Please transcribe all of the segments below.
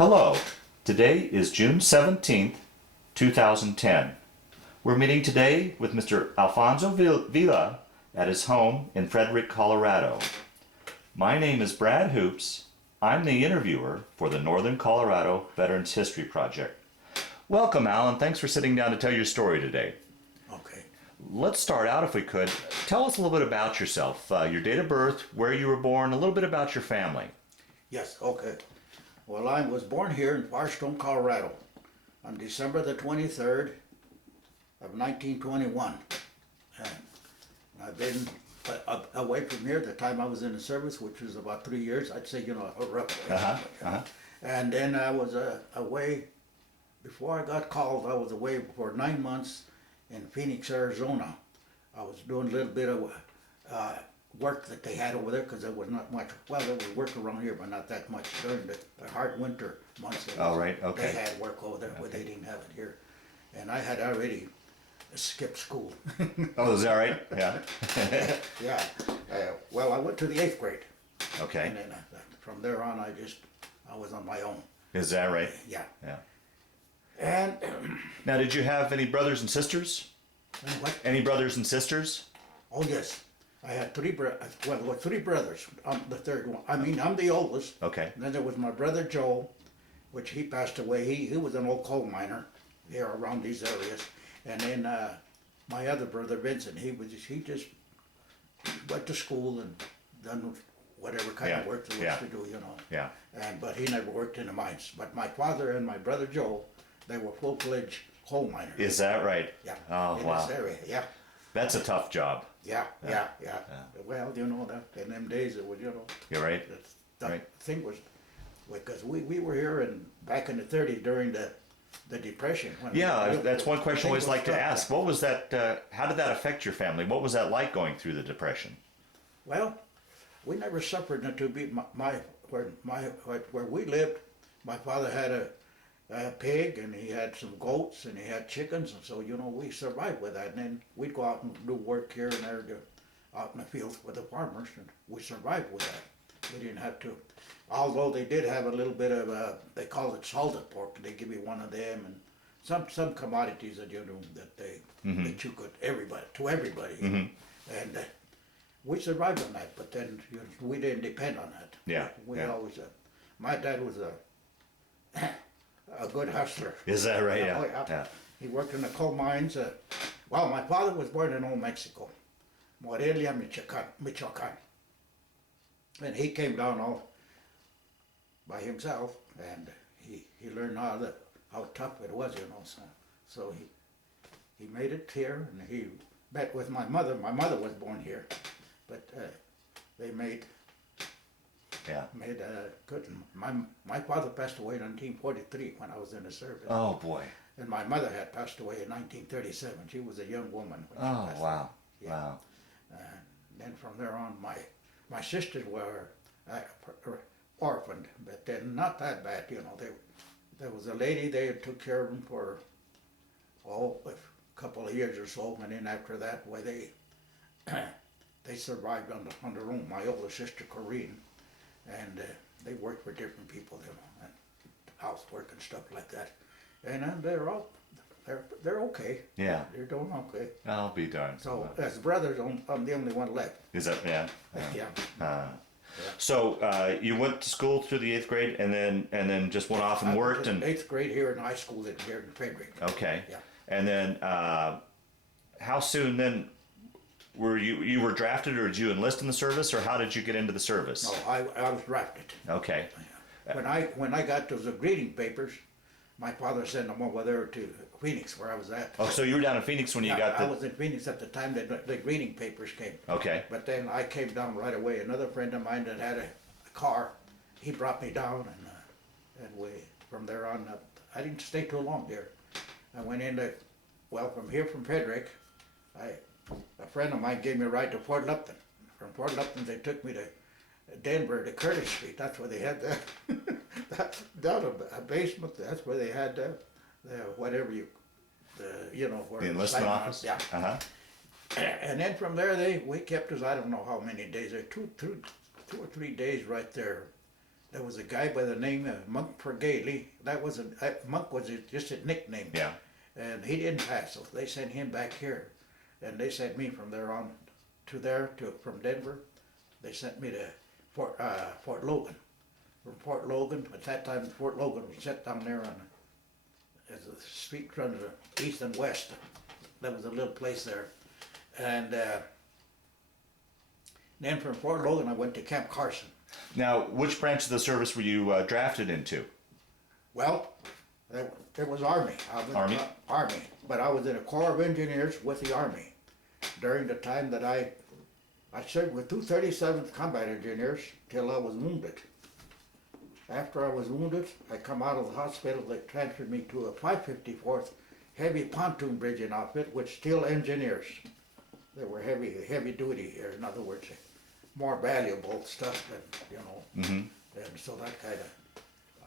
Hello, today is June 17th, 2010. We're meeting today with Mr. Alfonso Villa at his home in Frederick, Colorado. My name is Brad Hoops. I'm the interviewer for the Northern Colorado Veterans History Project. Welcome, Alan. Thanks for sitting down to tell your story today. Okay. Let's start out, if we could. Tell us a little bit about yourself, your date of birth, where you were born, a little bit about your family. Yes, okay. Well, I was born here in Firestone, Colorado on December the 23rd of 1921. And I've been away from here the time I was in the service, which was about 3 years. I'd say, roughly. And then I was away, before I got called, I was away for 9 months in Phoenix, Arizona. I was doing a little bit of work that they had over there because there was not much. Well, there was work around here, but not that much during the hard winter months. Oh, right, okay. They had work over there, but they didn't have it here. And I had already skipped school. Oh, is that right? Yeah. Yeah. Well, I went to the 8th grade. Okay. And then from there on, I was on my own. Is that right? Yeah. Yeah. And Now, did you have any brothers and sisters? what? Any brothers and sisters? Oh, yes. I had three brothers. I'm the third one. I mean, I'm the oldest. Okay. And then there was my brother Joe, which he passed away. He was an old coal miner here around these areas. And then my other brother Vincent, he just went to school and done whatever kind of work there was to do, Yeah. But he never worked in the mines. But my father and my brother Joe, they were full-fledged coal miners. Is that right? Yeah. Oh, in wow. this area, yeah. That's a tough job. Yeah. Well, that in them days it was, You're right. the Right. thing was, because we were here back in the 30s during the Depression. Yeah, that's one question I always like to tough, ask. yeah. What was that, how did that affect your family? What was that like going through the Depression? Well, we never suffered until where we lived. My father had a pig, and he had some goats, and he had chickens, and so we survived with that. And then we'd go out and do work here and there, out in the fields with the farmers, and we survived with that. We didn't have to, although they did have a little bit of they call it salted pork. They give you one of them, and some commodities that that you could everybody, and we survived on that. But then we didn't depend on that. Yeah. We always. My dad was a good hustler. Is that right? Yeah. Yeah. He worked in the coal mines. Well, my father was born in Old Mexico, Morelia, Michoacan. And he came down all by himself, and he learned how tough it was, So he made it here, and he met with my mother. My mother was born here, but they made good. My father passed away in 1943 when I was in the service. Oh, boy. And my mother had passed away in 1937. She was a young woman when she passed away. Yeah. Wow. And then from there on, my sisters were orphaned, but then not that bad. There was a lady, they took care of them for a couple of years or so, and then after that, they survived on their own. My older sister, Corinne, and they worked for different people, and housework and stuff like that. And they're okay. Yeah. They're doing okay. I'll be darned. So as brothers, I'm the only one left. Is that, yeah? Yeah. So you went to school through the 8th grade, and then just went off and worked, and 8th grade here in high school here in Frederick. okay. Yeah. And then how soon then were you were drafted, or did you enlist in the service, or how did you get into the service? No, I was drafted. Okay. When I got those greeting papers, my father sent them over there to Phoenix, where I was at. Oh, so you were down in Phoenix when you got the... I was in Phoenix at the time that the greeting papers came. Okay. But then I came down right away. Another friend of mine that had a car, he brought me down, and from there on, I didn't stay too long there. I went from Frederick, a friend of mine gave me a ride to Fort Lupton. From Fort Lupton, they took me to Denver, to Curtis Street. That's where they had down a basement. That's where they had the where the enlistment office. Yeah. And then from there, we kept us. I don't know how many days. 2 or 3 days right there there was a guy by the name of Monk Pergaley. That was Monk was just a nickname. Yeah. And he didn't pass, so they sent him back here, and they sent me from there on from Denver. They sent me to Fort Logan. From Fort Logan, at that time Fort Logan was set down there on as a street runs east and west. There was a little place there, and then from Fort Logan I went to Camp Carson. Now, which branch of the service were you drafted into? Well, it was Army. Army? Army. But I was in a Corps of Engineers with the Army during the time that I served with 237th Combat Engineers till I was wounded. After I was wounded, I come out of the hospital. They transferred me to a 554th Heavy Pontoon Bridging outfit with steel engineers. They were heavy duty, or in other words, more valuable stuff than, Mm-hmm. and so that kind of.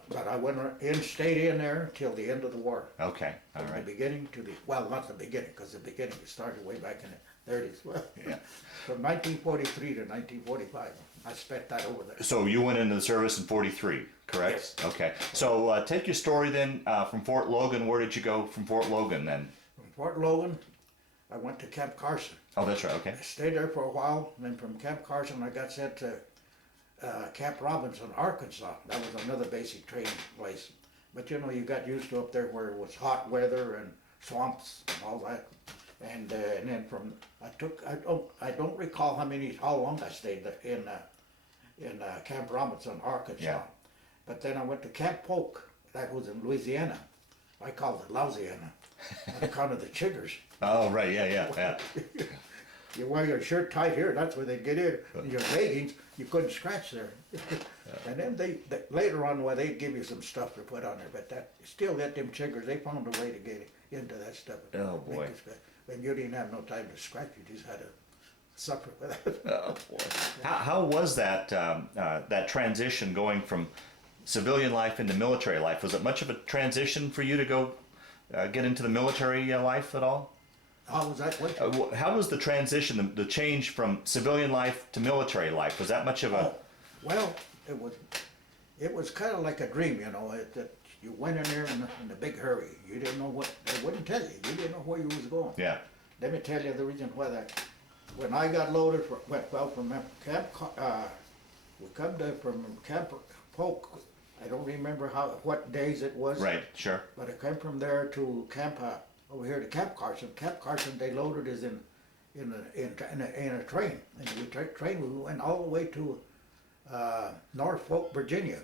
But I went in, stayed in there till the end of the war. Okay, all From right. the beginning to the, well, not the beginning, because the beginning started way back in the 30s. Yeah. From 1943 to 1945, I spent that over there. So you went into the service in 43, correct? Yes. Okay. So take your story then from Fort Logan. Where did you go from Fort Logan then? From Fort Logan, I went to Camp Carson. Oh, that's right. Okay. I stayed there for a while, and then from Camp Carson, I got sent to Camp Robinson, Arkansas. That was another basic training place. But you know, you got used to up there where it was hot weather and swamps and all that. And then from I don't recall how long I stayed there in Camp Robinson, Arkansas. Yeah. But then I went to Camp Polk. That was in Louisiana. I called it Louisiana on account of the chiggers. Oh, right. Yeah. You wear your shirt tight here, that's where they get in. Your leggings, you couldn't scratch there. And then they later on, well, they'd give you some stuff to put on there, but that still get them chiggers. They found a way to get into that stuff. Oh, boy. And you didn't have no time to scratch. You just had to suffer with that. Oh, boy. How was that that transition going from civilian life into military life? Was it much of a transition for you to go get into the military life at all? How was that? How was the transition, the change from civilian life to military life? Was that much of a... Well, it was kind of like a dream, you know. That you went in there in a big hurry. You didn't know what, they wouldn't tell you. You didn't know where you was going. Yeah. Let me tell you the reason why that. When I got loaded, from Camp, we come to from Camp Polk. I don't remember what days it was. Right, sure. But I came from there to Camp, over here to Camp Carson. Camp Carson, they loaded us in a train. And we went all the way to Norfolk, Virginia.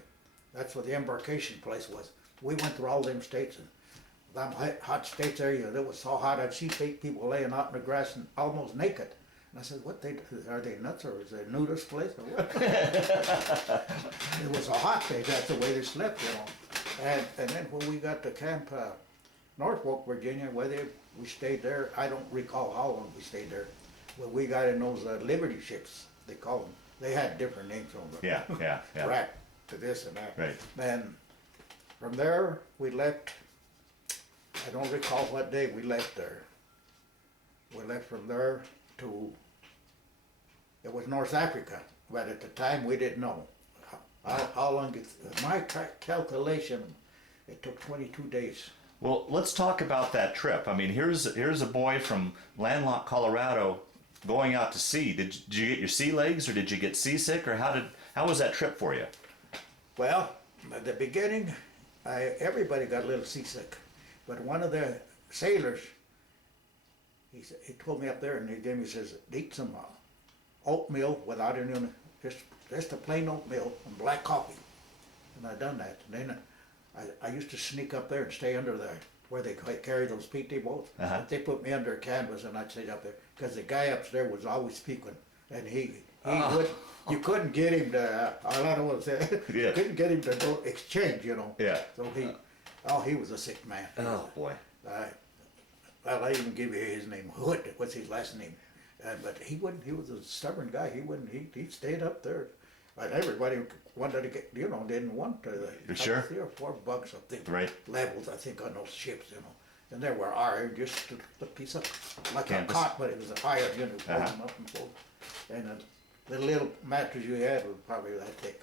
That's where the embarkation place was. We went through all them states, and them hot states there, it was so hot, I'd see people laying out in the grass and almost naked. And I said, are they nuts, or is it a nudist place, or what? It was a hot day, that's the way they slept, you know. And then when we got to Camp Norfolk, Virginia, we stayed there. I don't recall how long we stayed there. Well, we got in those Liberty ships, they called them. They had different names on them. Yeah. Rat to this and that. Right. Then from there, we left. I don't recall what day we left there. We left from there to, it was North Africa, but at the time we didn't know how long my calculation, it took 22 days. Well, let's talk about that trip. I mean, here's a boy from landlocked Colorado going out to sea. Did you get your sea legs, or did you get seasick, or how was that trip for you? Well, at the beginning, everybody got a little seasick, but one of the sailors, he told me up there, and he says, eat some oatmeal without any, just a plain oatmeal and black coffee. And I done that. And then I used to sneak up there and stay under there where they carry those PT boats. Uh-huh. But they put me under a canvas, and I'd sit up there because the guy upstairs was always speaking, and he would. You couldn't get him to. I don't want to say. Yeah. You couldn't get him to go exchange, you know. Yeah. So he was a sick man. Oh boy. Well, I even give you his name. Hood. What's his last name? But he wouldn't. He was a stubborn guy. He wouldn't. He stayed up there. But everybody wanted to get. Didn't want to. You're sure? 3 or 4 bucks, I think. Right. Levels, I think, on those ships, you know. And there were iron, just a piece of like Canvas. a cot, but it was an iron, you know, fold them up and fold. And the little mattress you had was probably that thick.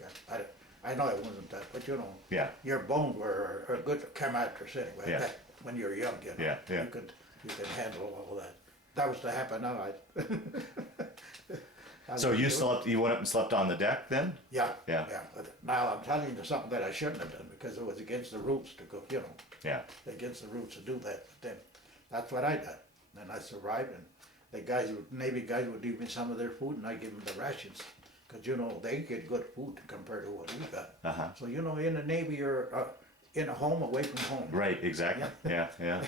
I know it wasn't that, but you know, Yeah. your bones are good come after anyway. Yeah. That, when you're young, you know, Yeah, yeah. you could handle all that. That was to happen now. So you slept, you went up and slept on the deck then? Yeah, Yeah. yeah. But now I'm telling you something that I shouldn't have done because it was against the rules to go, you know, Yeah. against the rules to do that. But then that's what I done. And I survived, and the guys, Navy guys would give me some of their food, and I give them the rations, because you know they get good food compared to what we got. Uh-huh. So you know, in the Navy, you're in a home away from home. Right, exactly. Yeah, yeah.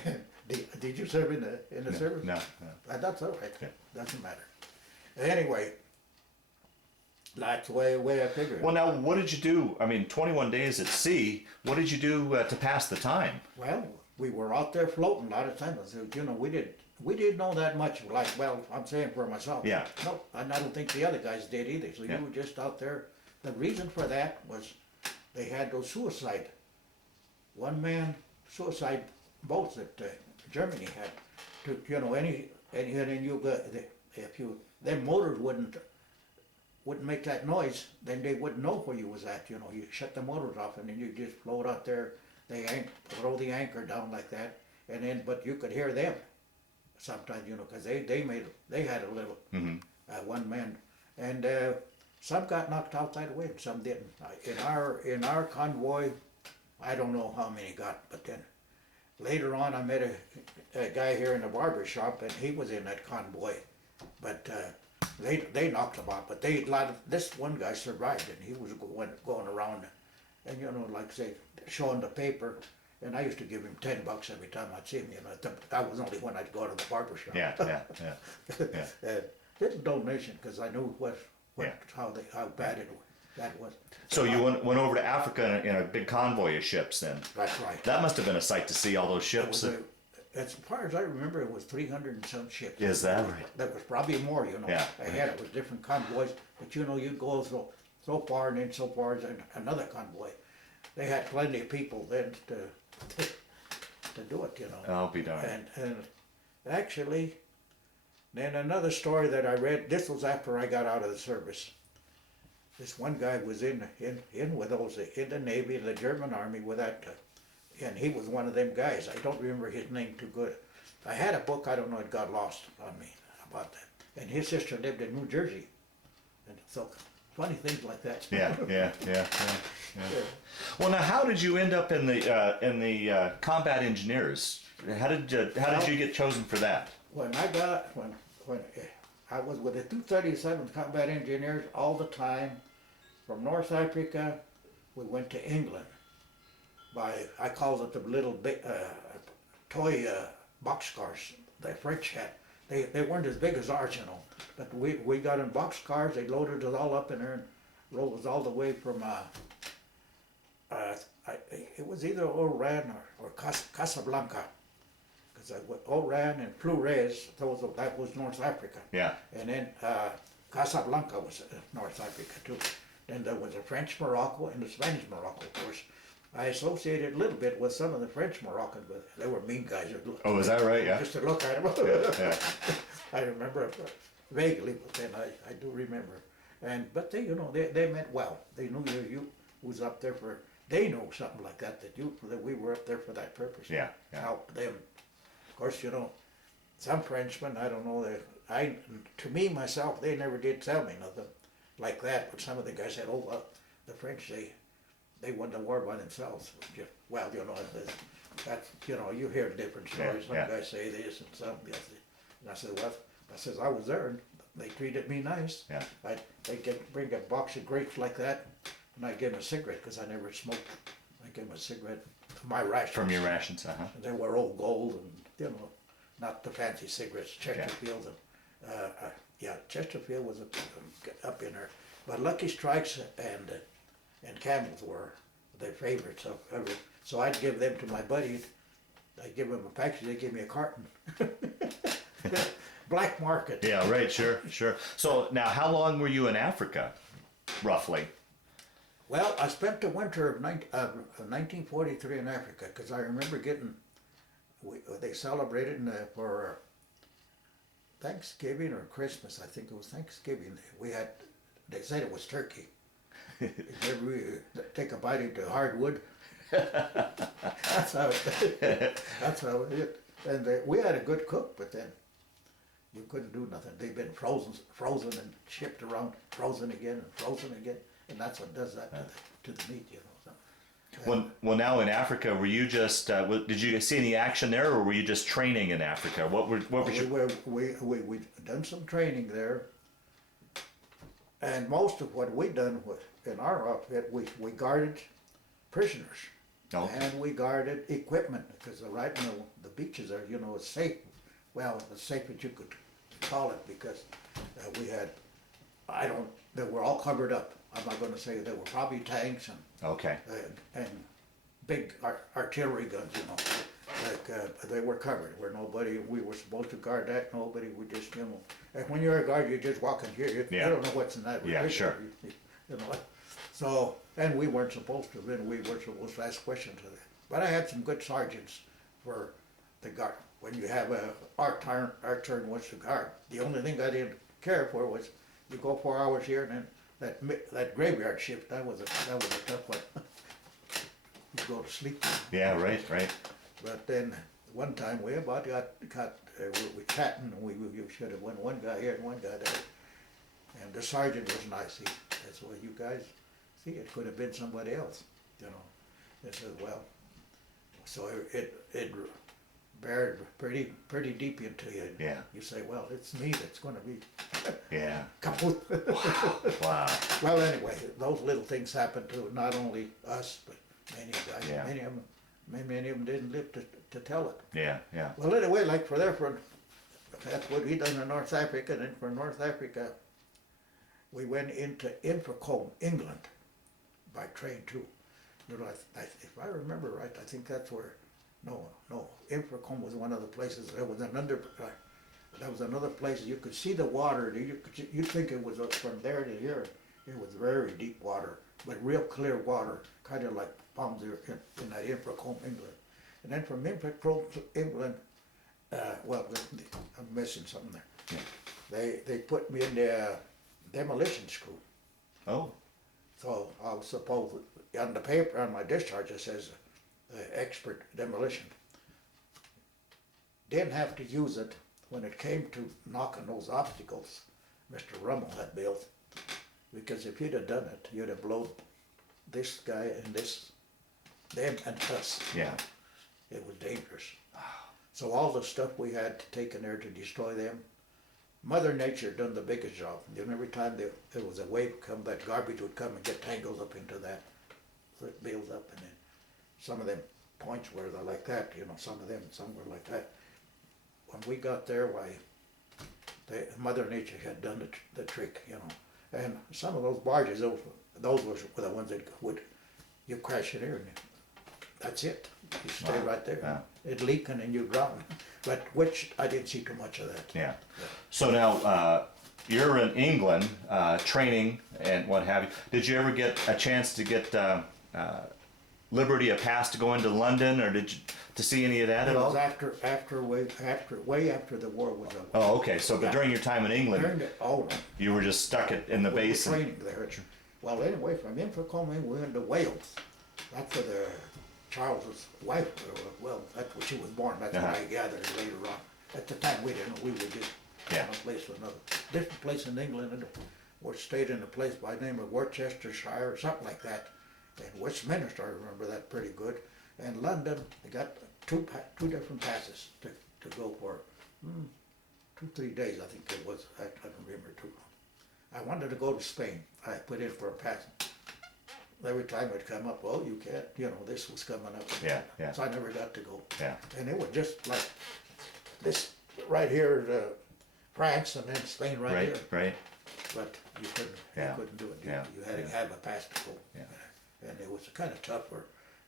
Did you serve in the service? No, That's all right. Yeah. Doesn't matter. Anyway, that's the way I figured. Well, now, what did you do? I mean, 21 days at sea. What did you do to pass the time? Well, we were out there floating a lot of times. You know, we didn't know that much. Like, well, I'm saying for myself. Yeah. No, and I don't think the other guys did either. So Yeah. you were just out there. The reason for that was they had those one-man suicide boats that Germany had. To you know, and then you got if you them motors wouldn't make that noise, then they wouldn't know where you was at. You know, you shut the motors off, and then you just float out there. They throw the anchor down like that, and then but you could hear them sometimes, you know, because they had a little one man, and some got knocked outside the way, and some didn't. In our convoy, I don't know how many got, but then later on I met a guy here in the barber shop, and he was in that convoy, but. They knocked him out, but this one guy survived, and he was going around, and you know, like say, showing the paper, and I used to give him $10 every time I'd see him. You know, that was only when I'd go to the barber shop. Yeah, yeah, yeah. Yeah. Did a donation because I knew how bad that was. So you went over to Africa in a big convoy of ships then? That's right. That must have been a sight to see all those ships. As far as I remember, it was 300 and some ships. Is that right? That was probably more, you know. Yeah, Ahead it was different convoys, but you know, you'd go so far and then so far as another convoy. They had plenty of people then to do it, you know. I'll be darned. And actually, then another story that I read. This was after I got out of the service. This one guy was in with those in the Navy, in the German Army, with that. And he was one of them guys. I don't remember his name too good. I had a book, I don't know, it got lost on me about that. And his sister lived in New Jersey. And so, funny things like that. Yeah. Well, now, how did you end up in the Combat Engineers? How did you get chosen for that? When I was with the 237th Combat Engineers all the time, from North Africa, we went to England. I call it the little toy boxcars the French had. They weren't as big as ours, you know, but we got in boxcars. They loaded us all up in there and rolled us all the way from it was either Oran or Casablanca, because Oran and Flores, that was North Africa. Yeah. And then Casablanca was North Africa too. Then there was the French Morocco and the Spanish Morocco, of course. I associated a little bit with some of the French Moroccans, but they were mean guys. Oh, is that right? Yeah. Just to look at them. Yeah. I remember vaguely, but then I do remember. But they, you know, they meant well. They knew you was up there for. They knew something like that that we were up there for that purpose. Yeah. Help them. Of course, you know, some Frenchmen. I don't know. To me myself, they never did tell me nothing like that. But some of the guys said, "Oh, well, the French they won the war by themselves." Well, you know, that's, you know, you hear different stories. Some guys say this and some guys say, and I said, well, I was there and they treated me nice. Yeah. They'd bring a box of grapes like that, and I'd give them a cigarette because I never smoked. I gave them a cigarette, my rations. From your rations, And they were old gold and, you know, not the fancy cigarettes, Chesterfield. And, Chesterfield was up in there. But Lucky Strikes and Camels were their favorites of ever. So I'd give them to my buddies. I'd give them a package, they'd give me a carton. Black market. Yeah, right, sure. So now, how long were you in Africa, roughly? Well, I spent the winter of 1943 in Africa, because I remember they celebrated for Thanksgiving or Christmas, I think it was Thanksgiving. They said it was turkey. Every take a bite into hardwood. That's how it is. And we had a good cook, but then you couldn't do nothing. They've been frozen and shipped around, frozen again and frozen again, and that's what does that to the meat, you know. So, Well, now in Africa, were you just? Did you see any action there, or were you just training in Africa? What was your? we done some training there, and most of what we done in our outfit, we guarded prisoners. Oh. And we guarded equipment, because right now the beaches are, you know, it's safe. Well, as safe as you could call it, because we had, they were all covered up. I'm not going to say there were probably tanks and big artillery guns, you know. Like they were covered. We were supposed to guard that. Nobody would just, you know. And when you're a guard, you just walk in here. You don't know what's in that. Yeah, sure. You know. So, and we weren't supposed to, and we weren't supposed to ask questions of them. But I had some good sergeants for the guard. When you have our turn was to guard. The only thing I didn't care for was you go 4 hours here, and then that graveyard shift, that was a tough one. You go to sleep. Yeah, right. But then one time we about got we were chatting, and we should have went one guy here and one guy there. And the sergeant was nice. He said, "Well, you guys, see, it could have been somebody else, you know." He said, "Well," so it buried pretty deep into you. Yeah. You say, "Well, it's me that's going to be." Yeah. Kaput. Wow. Well, anyway, those little things happened to not only us, but many guys. Yeah. Many of them didn't live to tell it. Yeah. Well, anyway, like that's what we done in North Africa, and then for North Africa, we went into Invercombe, England, by train too. You know, if I remember right, I think that's where. No, Invercombe was one of the places. There was another place you could see the water. You'd think it was from there to here. It was very deep water, but real clear water, kind of like palms in that Invercombe, England. And then from Invercombe to England, I'm missing something there. Yeah. They put me in the demolitions crew. Oh. So I was supposed, on the paper, on my discharge, it says expert demolition. Didn't have to use it when it came to knocking those obstacles Mr. Rummel had built, because if you'd have done it, you'd have blown this guy and them and us. Yeah. It was dangerous. So all the stuff we had taken there to destroy them, Mother Nature done the biggest job. And every time there was a wave come, that garbage would come and get tangled up into that. So it builds up, and then some of them points were like that, you know, some were like that. When we got there, Mother Nature had done the trick, you know. And some of those barges, those were the ones that you crash in here, and that's it. You stay right there. Yeah. It leak and then you drown. But which I didn't see too much of that. Yeah. So now you're in England training and what have you. Did you ever get a chance to get Liberty a pass to go into London, or did you to see any of that at all? It was way after the war was over. Oh, okay. So, but during your time in England, no. You were just stuck in the base. We were training there. Well, anyway, from Invercombe we went to Wales. That's where Charles's wife. Well, that's where she was born. That's what I gathered later on. At the time, we didn't know. We were just from one place to another. Different place in England, and we stayed in a place by the name of Worcestershire or something like that. And Westminster, I remember that pretty good. And London, I got two different passes to go for 2-3 days, I think it was. I don't remember too long. I wanted to go to Spain. I put in for a pass. Every time it come up, well, you can't, you know, this was coming up. Yeah. So I never got to go. Yeah. And it was just like this right here, France, and then Spain right here. Right. But you couldn't do it. You had to have a pass to go. Yeah. And it was kind of tough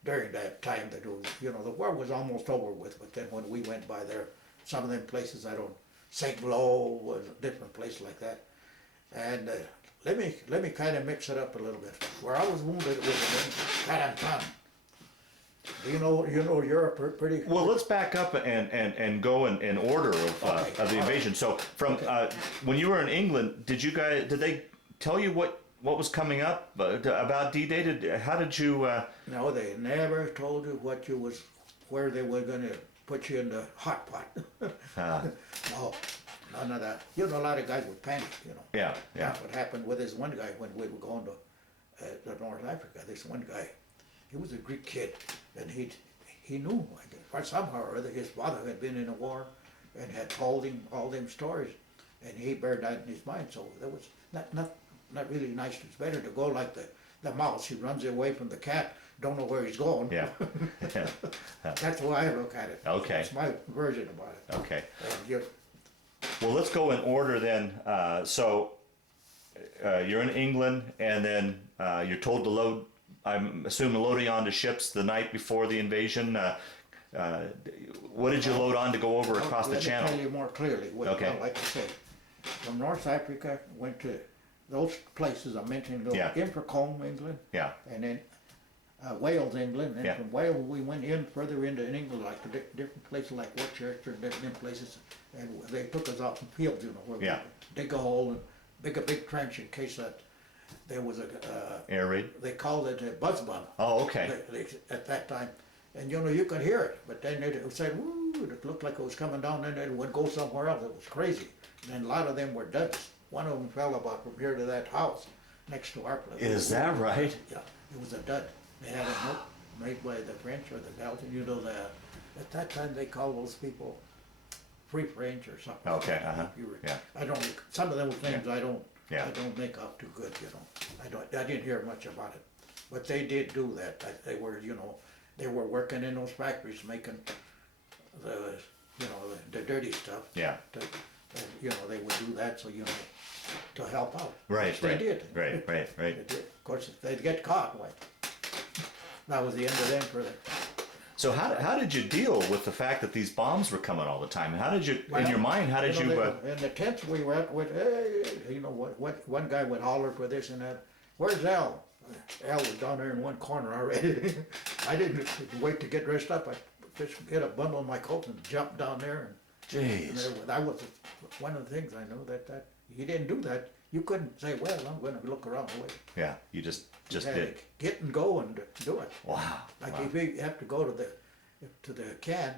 during that time that it was, you know, the war was almost over with, but then when we went by there, some of them places, St. Lo was a different place like that. And let me kind of mix it up a little bit. Where I was wounded was in Carantan. You know Europe pretty. Well, let's back up and go in order of the invasion. So from when you were in England, did they tell you what what was coming up about D-Day? How did you? No, they never told you what you was, where they were gonna put you in the hot pot. No, none of that. You know, a lot of guys would panic, you know. Yeah, yeah. That's what happened with this one guy when we were going to North Africa. This one guy, he was a Greek kid, and he knew, or somehow or other, his father had been in a war and had told him all them stories, and he bared that in his mind. So that was not really nice. It's better to go like the mouse. He runs away from the cat, don't know where he's going. Yeah. That's the way I look at it. Okay. That's my version about it. Okay. And Well, let's go in order then. So you're in England, and then you're told to load. I'm assuming loading onto ships the night before the invasion. What did you load on to go over across the channel? Let me tell you more clearly. Okay. Like I say, from North Africa, went to those places I mentioned. Yeah. Invercombe, England. Yeah. And then Wales, England. And Yeah. from Wales, we went in further into England, like different places like Worcester, different places. And they took us out in fields, you know, where Yeah. we dig a hole and dig a big trench in case that there was a Air raid. they called it a buzz bomb. Oh, okay. At that time. And you know, you could hear it, but then it would say, woo, it looked like it was coming down, and it would go somewhere else. It was crazy. And then a lot of them were duds. One of them fell about from here to that house next to our place. Is that right? Yeah, it was a dud. They had a note made by the French or the Belgian, you know, at that time they called those people free French or something. Okay, uh-huh, yeah. I don't, some of those names I don't Yeah. make out too good, you know. I didn't hear much about it. But they did do that. They were, you know, they were working in those factories making the, you know, the dirty stuff. Yeah. You know, they would do that, so, you know, to help out. Right, Which right. They did. Right, right, right. They did. Of course, if they'd get caught, well, that was the end of them for them. So how did you deal with the fact that these bombs were coming all the time? How did you, in your Well, mind, how did you? In the tents we were at, with, hey, you know, what one guy would holler for this and that. Where's Al? Al was down there in one corner already. I didn't wait to get dressed up. I just get a bundle of my coat and jump down there. And Jeez. that was one of the things I know that he didn't do that. You couldn't say, well, I'm going to look around the way. Yeah, you just You had did. to get and go and do it. Wow. Like wow. if you have to go to the can,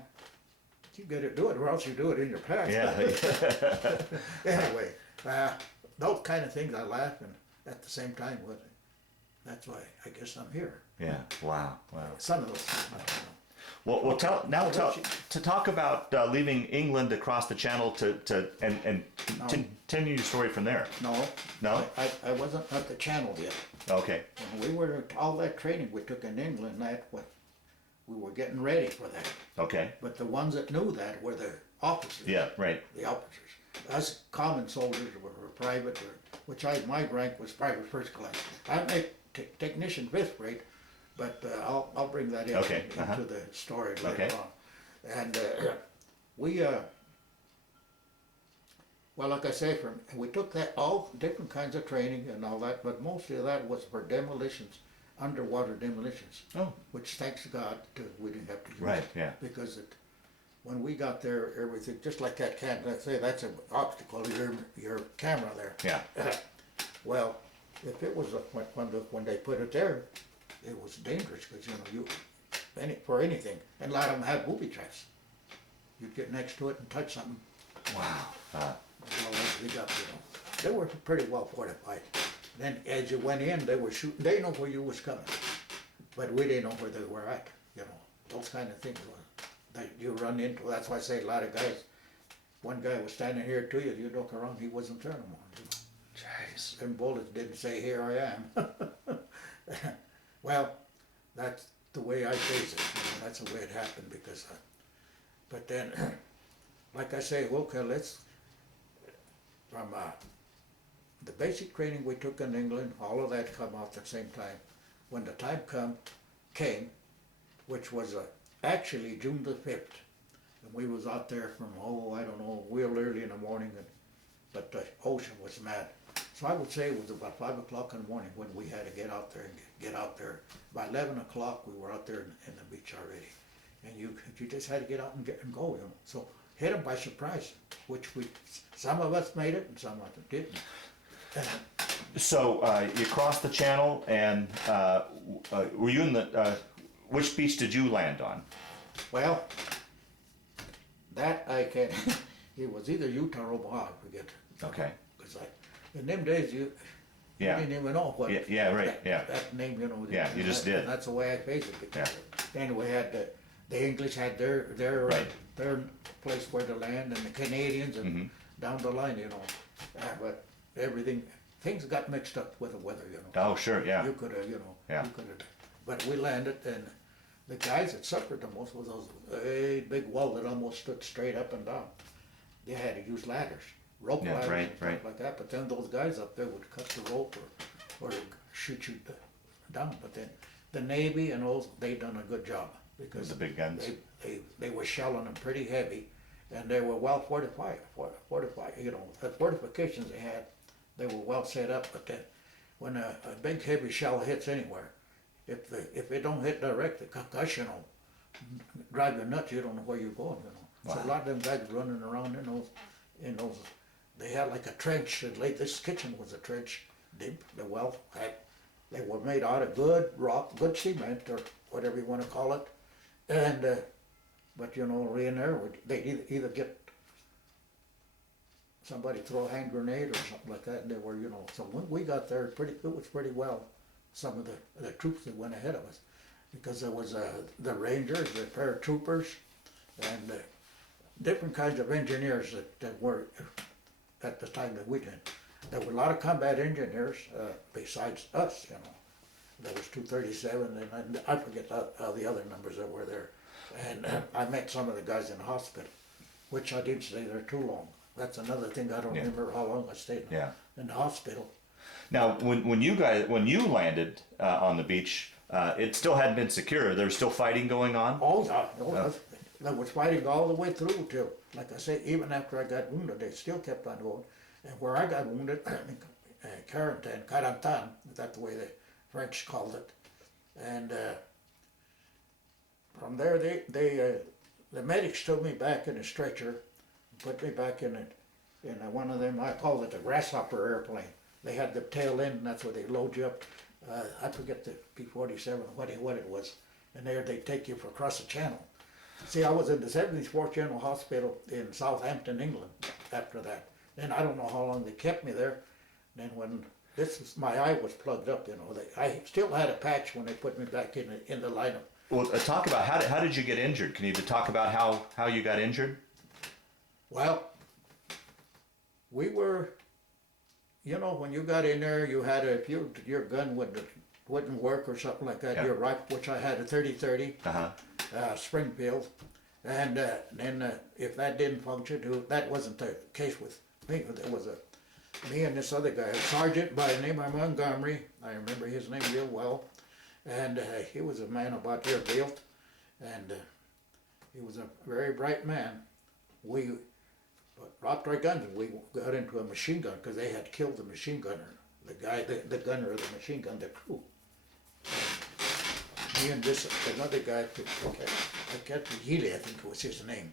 you got to do it, or else you do it in your pants. Yeah. Anyway, those kind of things I laugh and at the same time with it. That's why I guess I'm here. Yeah. Wow. Wow. Some of those things, I don't know. Well, to talk about leaving England across the channel and continue your story from there. No. No? I wasn't at the channel yet. Okay. When we were, all that training we took in England, we were getting ready for that. Okay. But the ones that knew that were the officers. Yeah. Right. The officers. Us common soldiers were private, which my rank was private first class. I'm a technician fifth grade, but I'll bring that in Okay, into the story later Okay. on. And we, well, like I say, we took that all different kinds of training and all that, but mostly of that was for demolitions, underwater demolitions. Oh. Which, thanks to God, we didn't have to use Right, it. yeah. Because when we got there, everything, just like that can, let's say that's an obstacle, your camera there. Yeah. Well, if it was, when they put it there, it was dangerous, because, you know, for anything, and a lot of them had booby traps. You'd get next to it and touch something, Wow. well, they got, you know, they were pretty well fortified. Then as you went in, they were shooting, they know where you was coming, but we didn't know where they were at, you know, those kind of things that you run into. That's why I say a lot of guys, one guy was standing here to you, you look around, he wasn't turning on. You know. Jeez. Them bullets didn't say, here I am. Well, that's the way I face it, you know, that's the way it happened, because, but then, like I say, okay, from the basic training we took in England, all of that come out at the same time. When the time came, which was actually June the 5th, and we was out there from, I don't know, real early in the morning, but the ocean was mad. So I would say it was about 5 o'clock in the morning when we had to get out there and get out there. By 11 o'clock we were out there in the beach already. And you just had to get out and go, you know. So hit them by surprise, which some of us made it and some of us didn't. So you crossed the channel, and were you in the? Which beach did you land on? Well, that I can, it was either Utah or Omaha, I forget. Okay. Because in them days, you Yeah. didn't even know what. Yeah, right, That name, you know. Yeah, you just did. And that's the way I faced it. Yeah. Then we had the English had their Right. their place where to land, and the Canadians, and down the line, you know. But things got mixed up with the weather, you know. Oh, sure, yeah. You could have, you know. Yeah. You could have. But we landed, and the guys that suffered the most was those big walls that almost stood straight up and down. They had to use ladders, rope Yeah, ladders, right, and stuff right. like that. But then those guys up there would cut the rope or shoot you down. But then the Navy and those, they done a good job because The big guns. they were shelling them pretty heavy, and they were well fortified. You know, the fortifications they had, they were well set up. But then when a big heavy shell hits anywhere, if it don't hit direct, the concussion will drive you nuts. You don't know where you're going. You know, so a lot of them guys running around in those. They had like a trench. This kitchen was a trench. Deep. The well had. They were made out of good rock, good cement, or whatever you want to call it. And but you know, in there, they either get somebody throw a hand grenade or something like that. And they were, you know. So when we got there, it was pretty well. Some of the troops that went ahead of us, because there was the Rangers, the paratroopers, and different kinds of engineers that were at the time that we did. There were a lot of combat engineers besides us, you know. There was 237, and I forget the other numbers that were there. And I met some of the guys in the hospital, which I didn't stay there too long. That's another thing, I don't remember how long I stayed in the hospital. Now, when you landed on the beach, it still hadn't been secure. There was still fighting going on. Oh, yeah, there was fighting all the way through till, like I say, even after I got wounded, they still kept on going. And where I got wounded, quarantaine, that's the way the French called it. And from there, the medics took me back in a stretcher, put me back in one of them. I called it the grasshopper airplane. They had the tail end, and that's where they load you up. I forget the P-47, what it was. And there they take you across the channel. See, I was in the 74th General Hospital in Southampton, England, after that. Then I don't know how long they kept me there. Then when my eye was plugged up, you know, I still had a patch when they put me back in the lineup. Well, talk about how did you get injured? Can you talk about how you got injured? Well, we were. You know, when you got in there, you had if your gun wouldn't work or something like that, your rifle, which I had a 30-30 Springfield, and then if that didn't function, that wasn't the case with me. There was me and this other guy, a sergeant by the name of Montgomery. I remember his name real well, and he was a man about your built, and he was a very bright man. We dropped our guns and we got into a machine gun because they had killed the machine gunner, the guy, the gunner of the machine gun, the crew. And me and another guy, I can't Healy, I think was his name,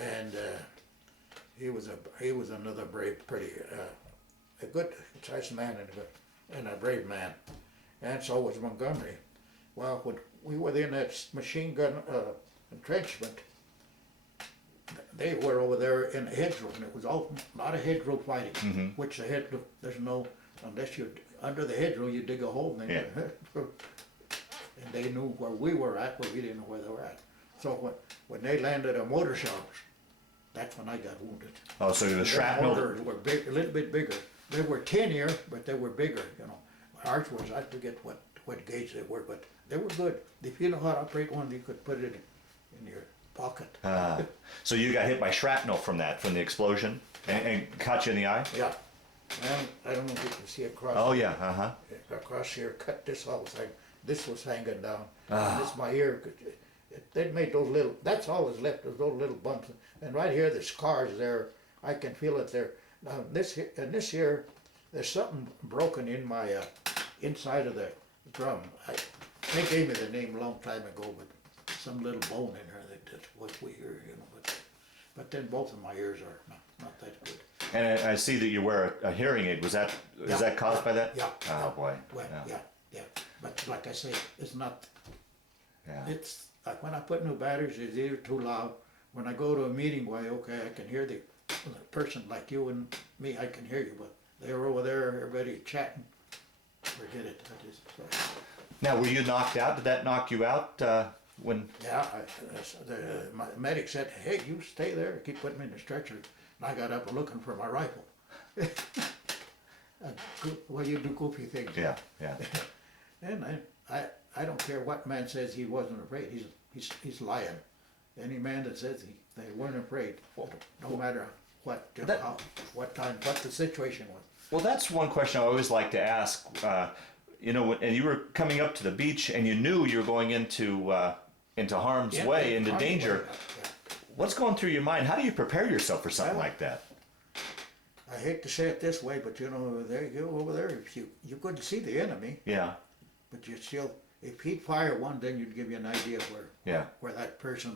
and he was another brave, pretty, a good sized man and a brave man, and so was Montgomery. Well, when we were in that machine gun entrenchment, they were over there in the hedgerow, and it was a lot of hedgerow fighting, which there's no, unless you're under the hedgerow, you dig a hole, and and they knew where we were at, but we didn't know where they were at. So when they landed a mortar shells, that's when I got wounded. Oh, so the shrapnel. Mortars were big, a little bit bigger. They were 10-year, but they were bigger, you know. Ours was, I forget what gauge they were, but they were good. If you know how to operate one, you could put it in your pocket. So you got hit by shrapnel from the explosion, and caught you in the eye? Yeah. And I don't know if you can see across. Oh yeah, Across here, cut this all the time. This was hanging down. And this my ear. They made those little. That's all that's left. Those little bumps. And right here, the scars there. I can feel it there. Now this here, there's something broken in my inside of the drum. They gave me the name a long time ago, but some little bone in there that's what we hear, you know. But then both of my ears are not that good. And I see that you wear a hearing aid. Was that caused by that? Yeah. Oh boy. Well, yeah. But like I say, it's not. Yeah. It's like when I put new batteries, it's either too loud. When I go to a meeting, why, okay, I can hear the person like you and me, I can hear you, but they're over there, everybody chatting. Forget it. Now, were you knocked out? Did that knock you out when? Yeah, my medic said, hey, you stay there, keep putting me in the stretcher. And I got up looking for my rifle. Well, you do goofy things. Yeah. And I don't care what man says he wasn't afraid. He's lying. Any man that says they weren't afraid, no matter what time, what the situation was. Well, that's one question I always like to ask. And you were coming up to the beach, and you knew you were going into harm's way, into danger. Yeah. What's going through your mind? How do you prepare yourself for something like that? I hate to say it this way, but there you go over there. You couldn't see the enemy. Yeah. But you still, if he'd fire one, then you'd give you an idea where that person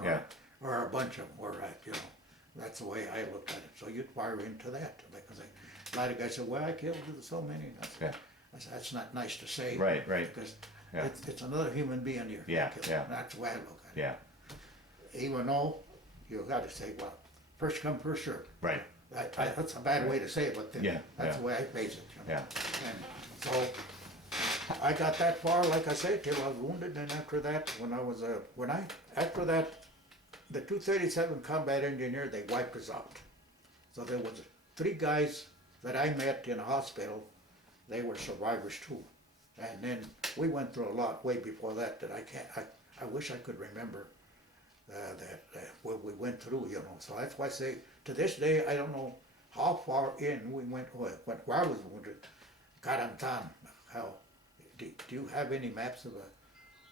or a bunch of them were at. That's the way I looked at it. So you'd fire into that. Because a lot of guys said, well, I killed so many. That's not nice to say. Right. Because it's another human being you're killing. That's the way I look at it. Yeah. Even though you got to say, well, first come, first served. Right. That's a bad way to say it, but that's the way I face it. Yeah. And so I got that far, like I say, till I was wounded, and after that, after that, the 237 Combat Engineer, they wiped us out. So there was 3 guys that I met in a hospital. They were survivors too, and then we went through a lot way before that. I wish I could remember what we went through. So that's why I say to this day I don't know how far in we went. Where I was wounded, Carantan. How? Do you have any maps of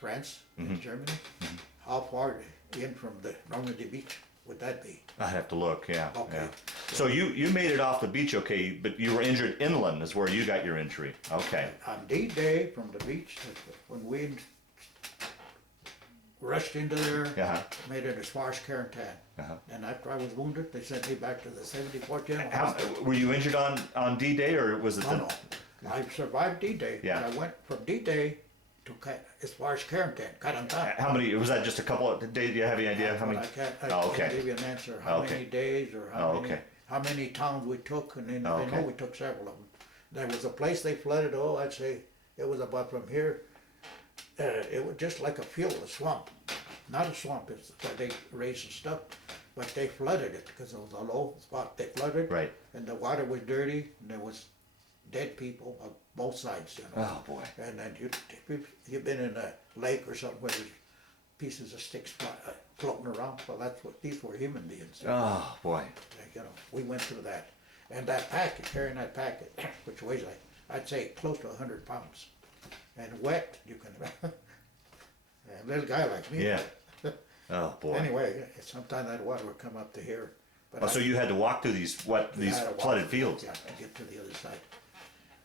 France and Germany? Mm-hmm. How far in from the Normandy beach would that be? I'd have to look, yeah. Okay. Yeah. So you made it off the beach, okay, but you were injured inland is where you got your injury. Okay. On D-Day from the beach, when we rushed into there, made it as far as Carantan. And after I was wounded, they sent me back to the 74th General Hospital. Were you injured on D-Day, or was it No. I survived D-Day, Yeah. but I went from D-Day to as far as Carantan. How many, was that just a couple of days? Do you have any idea how many? I can't give you an answer how many days or how many towns we took, and then I know we took several of them. There was a place they flooded, I'd say it was about from here, it was just like a field, a swamp. Not a swamp, it's where they raised the stuff, but they flooded it because it was a low spot. They flooded, Right. And the water was dirty, and there was dead people on both sides, Oh boy. And then you've been in a lake or something where there's pieces of sticks floating around. Well, these were human beings. Oh boy. We went through that, and that packet, carrying that packet, which weighs I'd say close to 100 pounds, and wet. You can, a little guy like me. Yeah. Oh boy. Anyway, sometimes that water would come up to here. But so you had to walk through these flooded fields. Yeah, and get to the other side.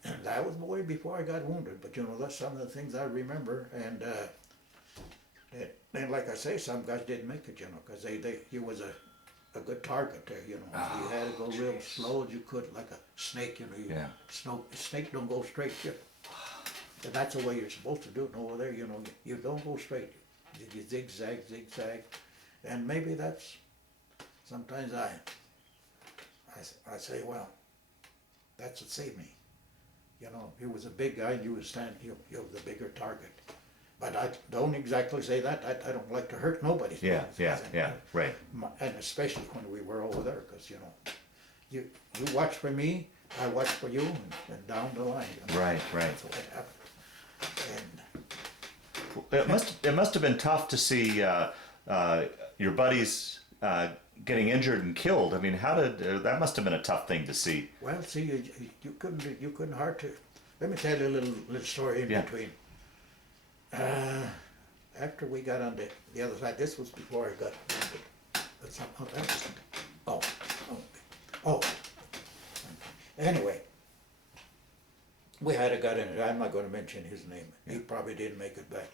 And that was way before I got wounded, but that's some of the things I remember. And like I say, some guys didn't make it, because you was a good target there, You had to go real slow as you could, like a snake, A snake don't go straight, And that's the way you're supposed to do it over there, You don't go straight. You zigzag, and maybe that's. Sometimes I say, well, that's what saved me. He was a big guy, and you was the bigger target. But I don't exactly say that. I don't like to hurt nobody. Yeah, right. And especially when we were over there, because you watch for me, I watch for you, and down the line. Right. That's what happened. And it must have been tough to see your buddies getting injured and killed. I mean, that must have been a tough thing to see. Well, see, you couldn't hard to. Let me tell you a little story in between. After we got on the other side, this was before I got wounded. Anyway, we had a guy in it. I'm not going to mention his name. Yeah. He probably didn't make it back.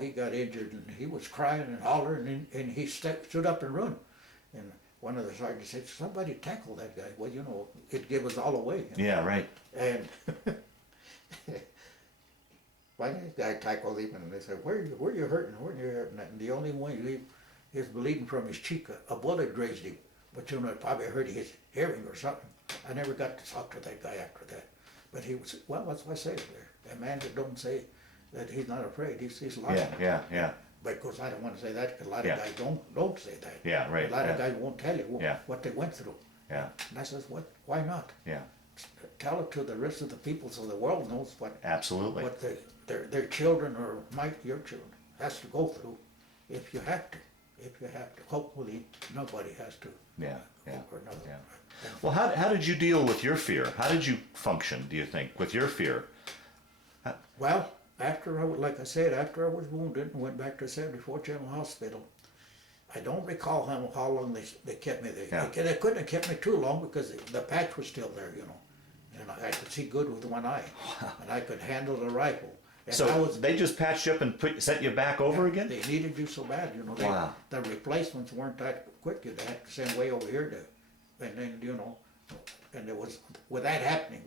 He got injured, and he was crying and hollering, and he stood up and run. And one of the sergeants said, somebody tackle that guy. Well, you know, it'd give us all away. You know? Yeah, right. And finally, the guy tackled him, and they said, where you hurting? Where you hurting? And the only one he was bleeding from his cheek. A bullet grazed him, but you know, it probably hurt his hearing or something. I never got to talk to that guy after that. But he was, well, that's what I say there. A man that don't say that he's not afraid, he's lying. Yeah. But of course, I don't want to say that because a lot of Yeah. guys don't say that. Yeah, right. A lot of Yeah. guys won't tell you Yeah. what they went through. Yeah, And I says, what? Why not? yeah, Tell it to the rest of the people so the world knows absolutely. what their children or your children has to go through if you have to. If you have to. Hopefully, nobody has to. Yeah. Or another. Yeah. Well, how did you deal with your fear? How did you function, do you think, with your fear? Well, after like I said, after I was wounded and went back to 74th General Hospital, I don't recall how long they kept me there. Yeah. They couldn't have kept me too long because the patch was still there, you know. And I could see good with one eye. And I could handle the rifle. And So they just patched you up and sent you back over again? They needed you so bad, you know. Wow. The replacements weren't that quick. They had to send way over here and then, you know, and it was, with that happening,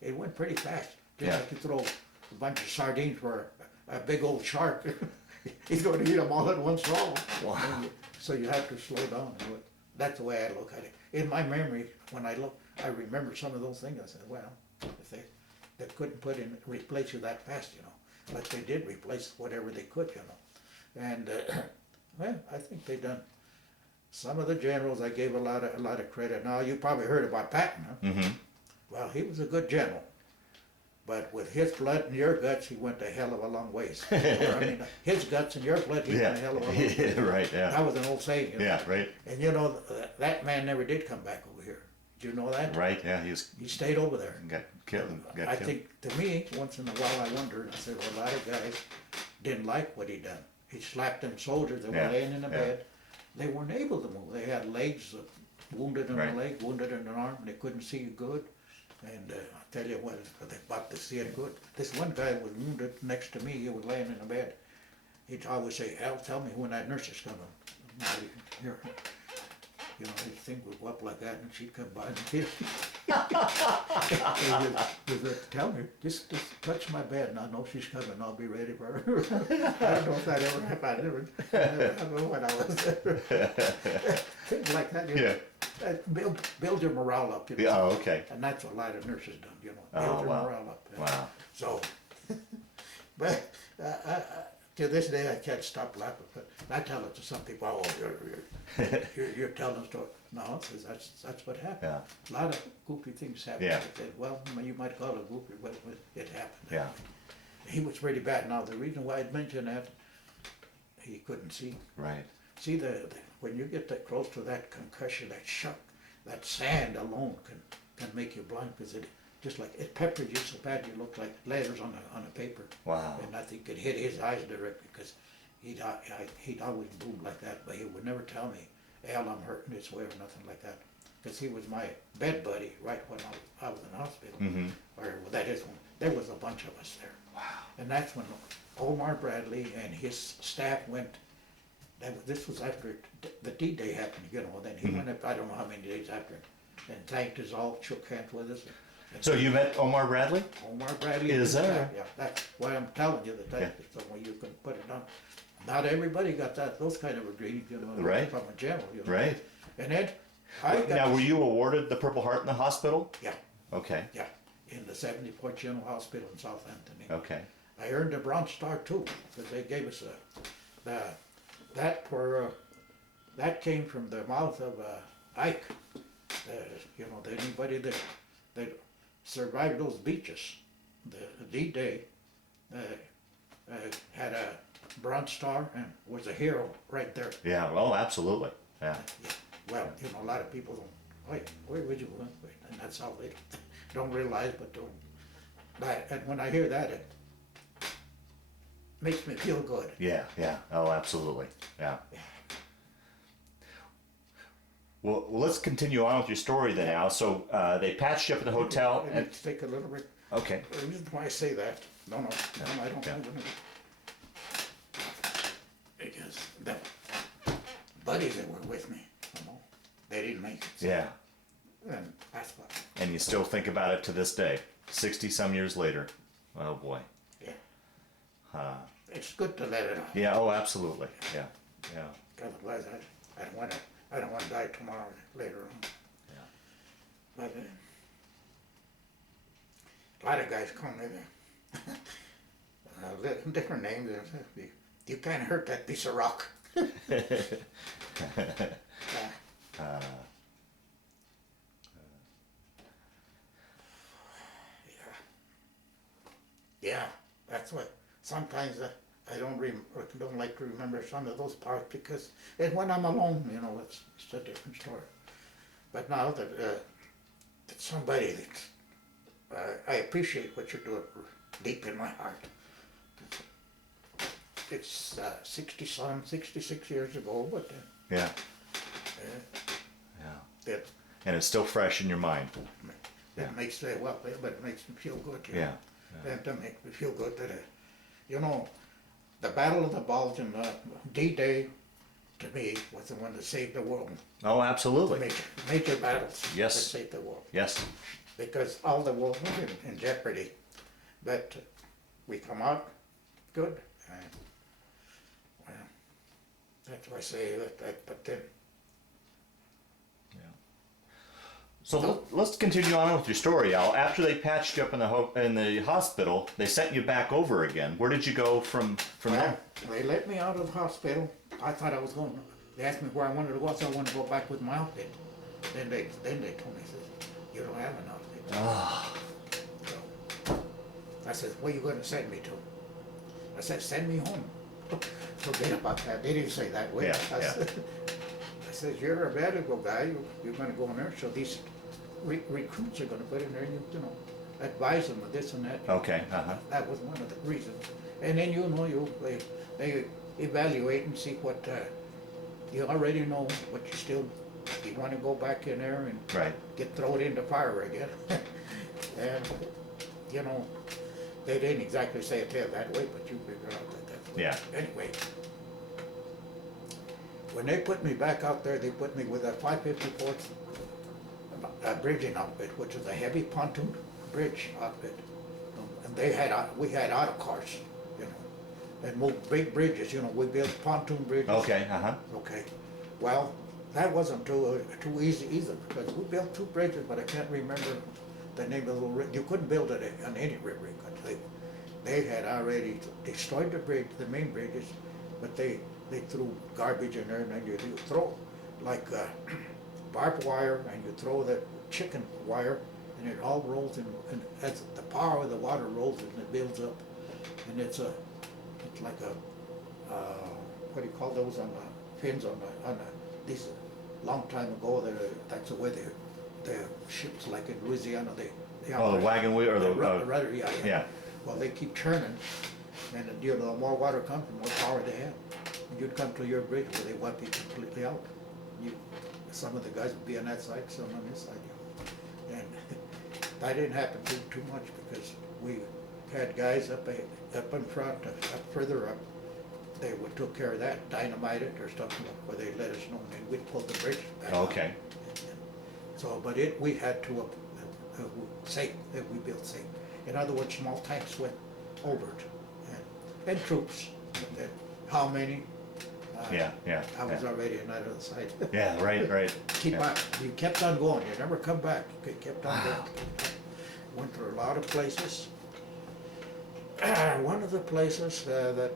it went pretty fast. Just Yeah. like you throw a bunch of sardines for a big old shark. He's going to eat them all at one swallow. Wow. So you have to slow down. That's the way I look at it. In my memory, when I look, I remember some of those things. I said, well, if they couldn't replace you that fast, you know. But they did replace whatever they could, you know. And, well, I think they done. Some of the generals I gave a lot of credit. Now, you probably heard about Patton, huh? Mm-hmm. Well, he was a good general. But with his blood and your guts, he went a hell of a long ways. Or, I mean, his guts and your blood, he went a hell of a long ways. Yeah, right, yeah. That was an old saying. You know? Yeah, right. And you know, that man never did come back over here. Did you know that? Right, yeah, He stayed over there. got killed. I think, to me, once in a while I wondered, I said, well, a lot of guys didn't like what he done. He slapped them soldiers that Yeah, were laying in the yeah. bed. They weren't able to move. They had legs wounded in Right. the leg, wounded in an arm, and they couldn't see good. And I tell you what, they about to see it good. This one guy was wounded next to me. He was laying in the bed. He'd always say, Al, tell me when that nurse is coming. Here. You know, his thing would go up like that, and she'd come by and he'd tell me, just touch my bed, and I know she's coming. I'll be ready for her. I don't know if that ever happened. I don't know when I was there. Things like that. You know. Build your morale up. You know? Yeah, oh, okay. And that's what a lot of nurses done. You know, Oh, build your wow. morale up. Wow. So, but to this day I can't stop laughing. But I tell it to some people. Oh, you're telling a story. No, that's what happened. Yeah. A lot of goofy things happen. Yeah. Well, you might call it goofy, but it happened. Yeah. He was pretty bad. Now the reason why I'd mention that, he couldn't see. Right. See, when you get that close to that concussion, that shock, that sand alone can make you blind because it peppers you so bad you look like letters on a paper. Wow. And I think it hit his eyes directly because he'd always boomed like that, but he would never tell me, Al, I'm hurting this way or nothing like that. Because he was my bed buddy right when I was in hospital. Mm-hmm. Or well, that is when there was a bunch of us there. Wow. And that's when Omar Bradley and his staff went. This was after the D-Day happened, you know. Then he went up, I don't know how many days after, and thanked us all, shook hands with us. And So you met Omar Bradley? Omar Bradley. Is and his that staff, yeah, that's why I'm telling you that so when you can put it on. Not everybody got those kind of a greeting, you know, Right. from a general, you know. Right. And then I got Now, were you awarded the Purple Heart in the hospital? Yeah, Okay. yeah, in the 74th General Hospital in Southampton. Okay. I earned a Bronze Star too, because they gave us that came from the mouth of Ike. You know, anybody that survived those beaches, the D-Day, had a Bronze Star and was a hero right there. Yeah. Well, absolutely. Yeah. Yeah. Well, you know, a lot of people don't. Wait, where would you went? And that's how they don't realize, but don't. And when I hear that, it makes me feel good. Yeah. Yeah. Oh, absolutely. Yeah. Well, let's continue on with your story then, Al. So they patched you up at the hotel. I need to take a little bit. Okay. The reason why I say that, no, I don't Yeah. have any. Because the buddies that were with me, you know, they didn't make it. Yeah. And that's what, And you still think about it to this day, 60 some years later. Oh boy. yeah. It's good to let it out. Yeah, oh, absolutely. Yeah, yeah. Otherwise, I don't want to die tomorrow, later on. Yeah. But a lot of guys come with different names. You can't hurt that piece of rock. Yeah, that's what. Sometimes I don't like to remember some of those parts because, and when I'm alone, it's a different story. But now that somebody that I appreciate what you're doing deep in my heart. It's 66 years ago, but Yeah. Yeah. And it's still fresh in your mind. It makes but it makes me feel good. Yeah. That makes me feel good that the Battle of the Bulge and D-Day to me was the one that saved the world. Oh, absolutely. Major battles Yes. that saved the world. Yes. Because all the world was in jeopardy, but we come out good. And, well, that's why I say that. But then. So let's continue on with your story, Al. After they patched you up in the hospital, they sent you back over again. Where did you go from there? They let me out of the hospital. I thought I was going. They asked me where I wanted to go, so I wanted to go back with my outfit. Then they told me, says, you don't have an outfit. Ah. So I said, where are you going to send me to? I said, send me home. Forget about that. They didn't say that way. Yeah, I said, you're a medical guy. You're going to go in there. So these recruits are going to put in there, advise them of this and that. Okay. That was one of the reasons. And then they evaluate and see what you already know what you want to go back in there and get thrown into fire again. And they didn't exactly say it that way, but you figure out that that's Yeah. Anyway, when they put me back out there, they put me with a 554th bridging outfit, which is a heavy pontoon bridge outfit. And we had auto cars, and moved big bridges. We built pontoon bridges. Okay. Okay. Well, that wasn't too easy either, because we built two bridges, but I can't remember the name of the little. You couldn't build it on any river. They had already destroyed the bridge, the main bridges, but they threw garbage in there, and then you throw like barbed wire, and you throw the chicken wire, and it all rolls in, and as the power of the water rolls and it builds up, and it's like a what do you call those on the pins on the this long time ago. That's the way the ships like in Louisiana they Oh, the wagon wheel or the rudder, yeah. Well, they keep turning, and the more water comes, the more power they have. And you'd come to your bridge where they wipe you completely out. Some of the guys would be on that side, some on this side. And that didn't happen too much because we had guys up in front, up further up. They took care of that, dynamite it or something, where they let us know, and then we'd pull the bridge back. Okay. So, but we had to safe. We built safe. In other words, small tanks went over it, and troops. How many? I was already on that other side. Yeah, right. Keep on. You kept on going. You never come back. You kept on going. Went to a lot of places. One of the places that,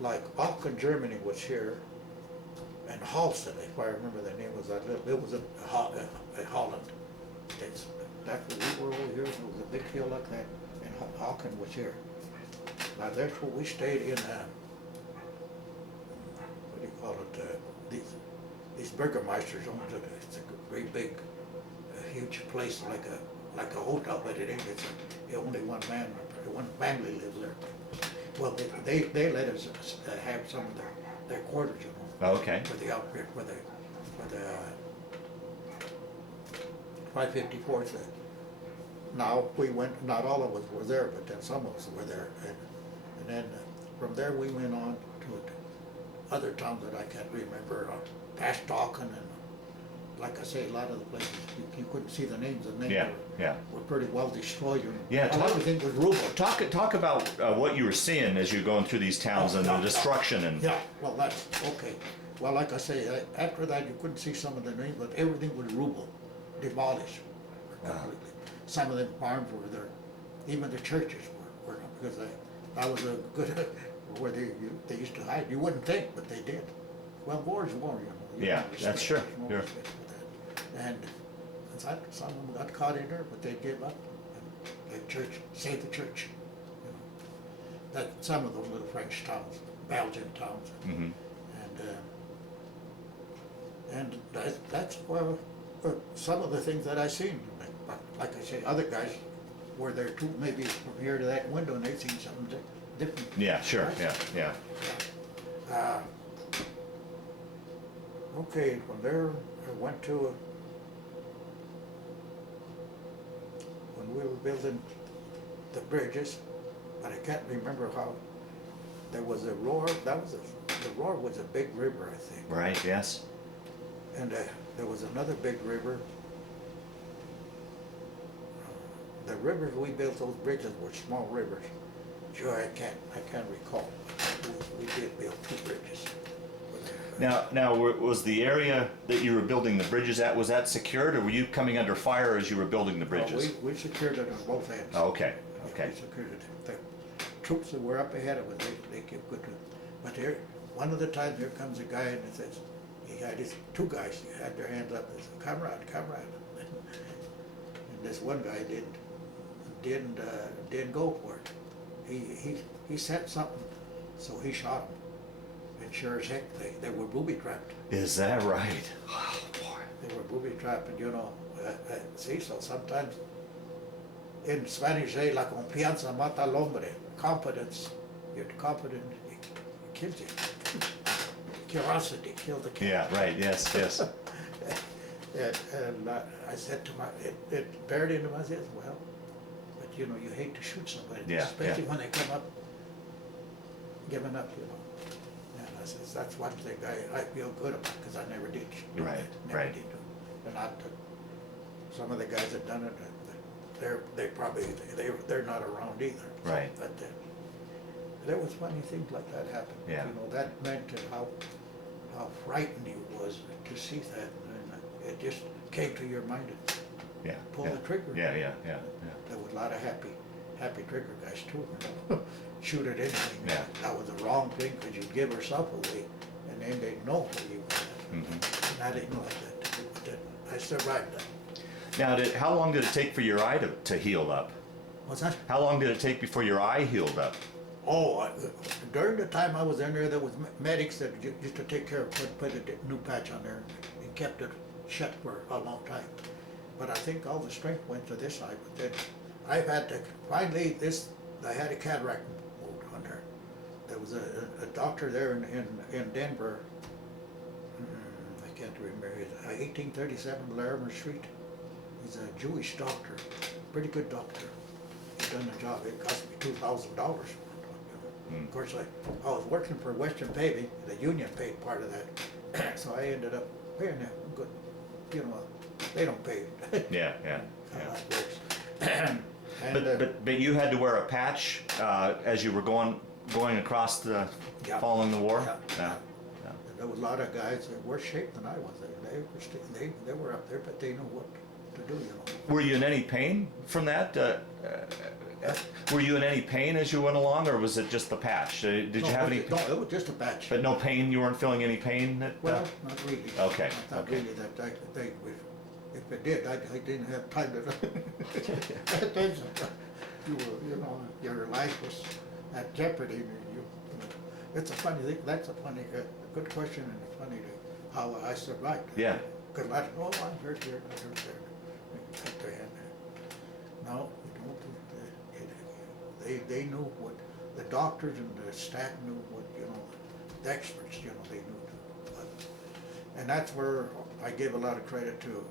like Aachen, Germany was here, and Halstead, if I remember the name, it was a Holland. That's where we were over here. There was a big hill like that, and Aachen was here. Now that's where we stayed in. What do you call it? These burgermeisters owned it. It's a great big, huge place like a hotel, but it ain't. It's only one family lives there. Well, they let us have some of their quarters, Okay. For the outfit, for the 554th. Now we went. Not all of us were there, but then some of us were there, and then from there we went on to other towns that I can't remember, past Aachen like I say, a lot of the places, you couldn't see the names, the names Yeah, yeah. were pretty well destroyed. Yeah, Everything was ruble. Talk about what you were seeing as you're going through these towns and the destruction and. Yeah, well, that's, okay. Well, like I say, after that, you couldn't see some of the names, but everything was ruble, demolished completely. Some of them farms were there, even the churches were because that was a good, where they used to hide. You wouldn't think, but they did. Well, war's war, you know. Yeah, that's true. There's no Sure. respect for that. And in fact, some of them got caught in there, but they gave up. And the church, saved the church. You know. That some of those little French towns, Belgian towns, Mm-hmm. and that's where some of the things that I seen. Like I say, other guys were there too, maybe from here to that window, and they seen something different. Yeah, sure. Right? Yeah. Okay, from there, I went to, when we were building the bridges, but I can't remember how, there was a roar, the roar was a big river, I think. Right. Yes. And there was another big river. The rivers we built, those bridges were small rivers. Sure, I can't recall. We did build 2 bridges. Now, was the area that you were building the bridges at, was that secured, or were you coming under fire as you were building the bridges? We secured it on both ends. Oh, okay. Okay. We secured it. The troops that were up ahead of us, they kept good to it. But here, one of the times, here comes a guy and it says, he had his 2 guys, he had their hands up, they said, comrade. And this one guy didn't go for it. He said something, so he shot him. And sure as heck, they were booby trapped. Is that right? Oh, boy. They were booby trapped, and you know, see, so sometimes in Spanish say, la confianza mata al hombre. Confidence, you're confident, it kills you. Curiosity killed the cat. Yeah, right. Yes. And I said to it buried into my head, well, but you know, you hate to shoot somebody, Yeah, especially yeah. when they come up, giving up, you know. And I says, that's one thing I feel good about, because I never did do Right, that, never right. did do it. And some of the guys that done it, they're not around either. Right. But there was funny things like that happen. Yeah. You know, that meant that how frightened you was to see that, and it just came to your mind and Yeah. pull yeah. the trigger. Yeah. There was a lot of happy trigger guys too. You know? Shoot at anything. Yeah. That was the wrong thing, because you'd give herself away, and then they'd know who you were. Mm-hmm. And I didn't like that. But I survived that. Now, how long did it take for your eye to heal up? What's that? How long did it take before your eye healed up? Oh, during the time I was in there was medics that used to take care of, put a new patch on there and kept it shut for a long time. But I think all the strength went to this side. But then I've had to, finally I had a cataract moved on there. There was a doctor there in Denver, I can't remember, 1837 Larimer Street. He's a Jewish doctor, pretty good doctor. He's done the job. It cost me $2,000. Of course, I was working for Western Paving. The union paid part of that, so I ended up paying them good. You know, they don't pay. Yeah. How that works. And, But you had to wear a patch as you were going across the Yeah. following the war. Yeah. There was a lot of guys that were worse shape than I was. They were up there, but they knew what to do. You know. Were you in any pain from that? Were you in any pain as you went along, or was it just the patch? Did you have any? No, it was just a patch. But no pain. You weren't feeling any pain. Well, not really. Okay, Not okay. really. If it did, I didn't have time to. You know, your life was at jeopardy. It's a funny thing. That's a funny, good question, and it's funny how I survived. Yeah. Because I hurt here, I hurt there. Cut their hand there. No, we don't do that. They knew what, the doctors and the staff knew what, you know, the experts, you know, they knew. And that's where I give a lot of credit to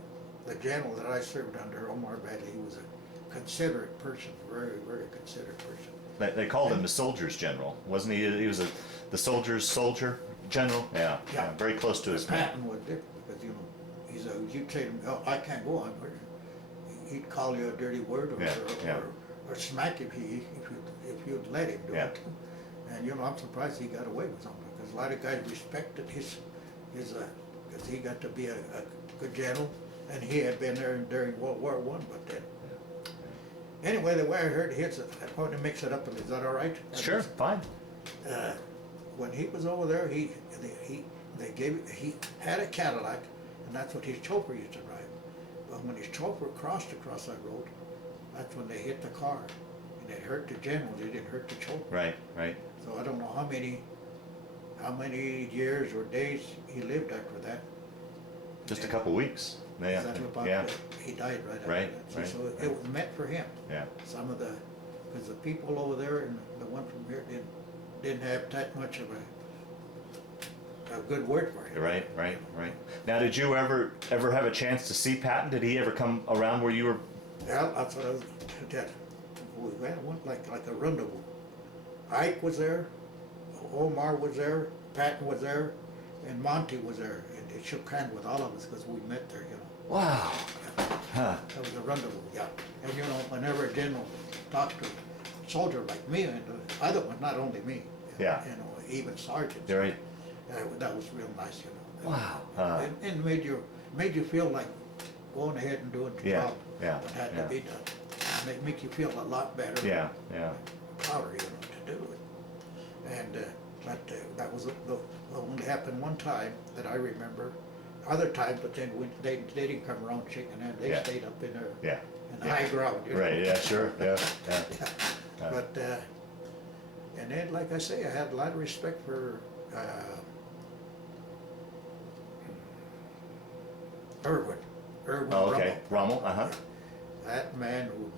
the general that I served under, Omar Badley. He was a considerate person, very, very considerate person. They called him the soldier's general, wasn't he? He was the soldier's soldier general. Yeah. Yeah. Very close to his man. Patton was different because, you know, he's a you'd say to him, "Oh, I can't go on." He'd call you a dirty word or smack you if you'd let him do it. And you know, I'm surprised he got away with something, because a lot of guys respected his because he got to be a good general, and he had been there during World War I. But then, anyway, the way I heard it, I want to mix it up. Is that all right? Sure, fine. When he was over there, he had a Cadillac, and that's what his chauffeur used to drive. But when his chauffeur crossed across that road, that's when they hit the car, and it hurt the general. It didn't hurt the chauffeur. Right, right. So I don't know how many years or days he lived after that. Just a couple weeks. Yeah, He died right after Right, that. right. So it was meant for him. Yeah. Because the people over there and the one from here didn't have that much of a good word for him. Right. Now, did you ever have a chance to see Patton? Did he ever come around where you were? Yeah, that's what I was did. We went like a rendezvous. Ike was there, Omar was there, Patton was there, and Monty was there. And they shook hands with all of us because we met there, you know. Wow. Huh. That was a rendezvous, yeah. And you know, whenever a general talked to a soldier like me, and the other one, not only me, Yeah. you know, even sergeants. Right. That was real nice, you know. Wow. And made you feel like going ahead and doing the job that had to be done. Make you feel a lot better. Yeah. Prouder, you know, to do it. And that was only happened one time that I remember. Other times, but then when they didn't come around shaking hands. They stayed up in there in the high ground. You know? Right. Yeah. Sure. Yeah. But and then, like I say, I had a lot of respect for Irwin. Oh, okay. Rommel. That man who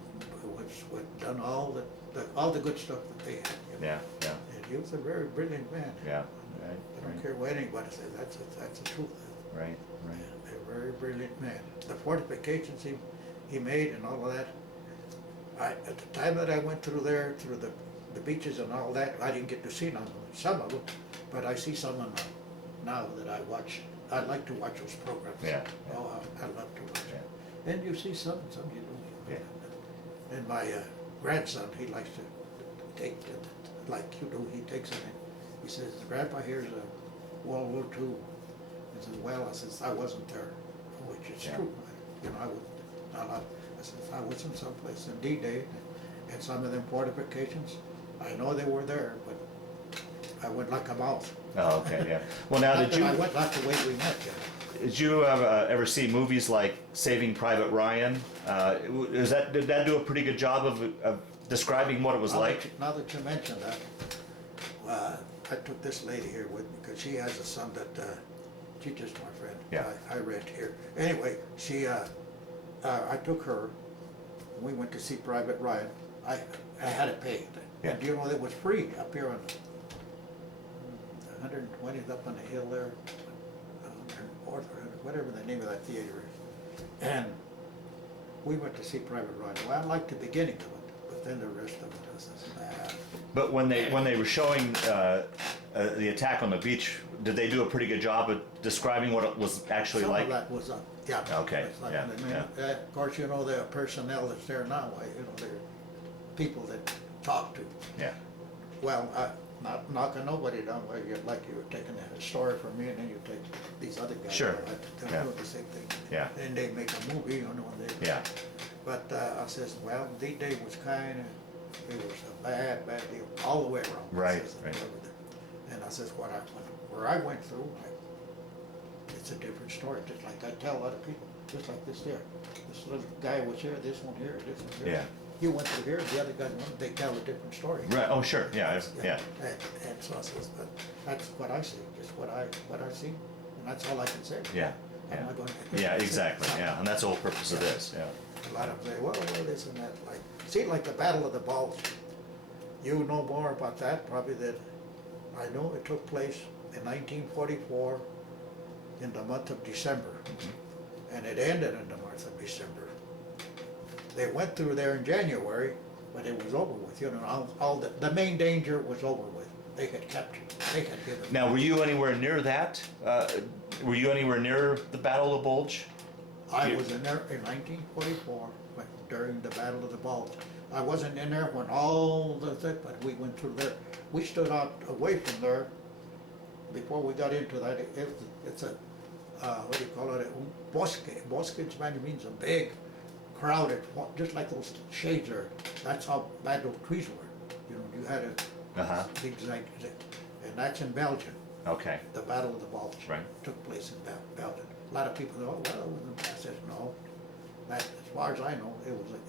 done all the good stuff that they had. You know? Yeah. And he was a very brilliant man. Yeah. I don't care what anybody says. That's the truth. Right. A very brilliant man. The fortifications he made and all of that. At the time that I went through there, through the beaches and all that, I didn't get to see some of them, but I see some of them now that I watch. I like to watch those programs. Yeah. Oh, I love to watch it. And you see some you don't. Yeah. And my grandson, he likes to take, like you do, he takes it in. He says, "Grandpa, here's a World War II." He says, "Well," I says, "I wasn't there," which is true. You know, I says, "I was in someplace in D-Day, and some of them fortifications, I know they were there, but I went like a mouse." Oh, okay. Yeah. Well, now I went like the way we met, you know. Did you ever see movies like Saving Private Ryan? Did that do a pretty good job of describing what it was like? Now that you mention that, I took this lady here with me because she has a son that she's just my friend. Yeah. I read here. Anyway, I took her. We went to see Private Ryan. I had to pay. Yeah. And you know, it was free up here on 120th up on the hill there, or whatever the name of that theater is. And we went to see Private Ryan. Well, I liked the beginning of it, but then the rest of it was just bad. But when they were showing the attack on the beach, did they do a pretty good job of describing what it was actually like? Some of that was, yeah. Okay, It's like, yeah, I mean, of course, you know, the personnel that's there now, you know, they're people that talk to. Yeah. Well, not knocking nobody down, like you were taking a story from me, and then you take these other guys. Sure. They're doing the same thing. Yeah. And they make a movie, you know. Yeah. But I says, well, D-Day was it was a bad deal all the way around. Right, right. And I says, where I went through, it's a different story, just like I tell other people, just like this there. This little guy was here, this one here, this one here. Yeah. You went through here, the other guy went, they tell a different story. Right. Oh, sure. Yeah. And so I says, but that's what I see, just what I see, and that's all I can say. Yeah. I'm not going to. Yeah. Exactly. Yeah. And that's the whole purpose of this. Yeah. A lot of them say, well, this and that, like the Battle of the Bulge. You know more about that probably than I know. It took place in 1944 in the month of December, and it ended in the month of December. They went through there in January, but it was over with. You know, all the main danger was over with. They had captured. They had given. Now, were you anywhere near that? Were you anywhere near the Battle of the Bulge? I was in there in 1944 during the Battle of the Bulge. I wasn't in there when all the thing, but we went through there. We stood out away from there before we got into that. It's a, what do you call it, a bosque. Bosque in Spanish means a big, crowded, just like those shades are. That's how bad those trees were. You know, you had a big zag, and that's in Belgium. Okay. The Battle of the Bulge Right. took place in Belgium. A lot of people go, oh, well, it wasn't that. I said, no. That, as far as I know,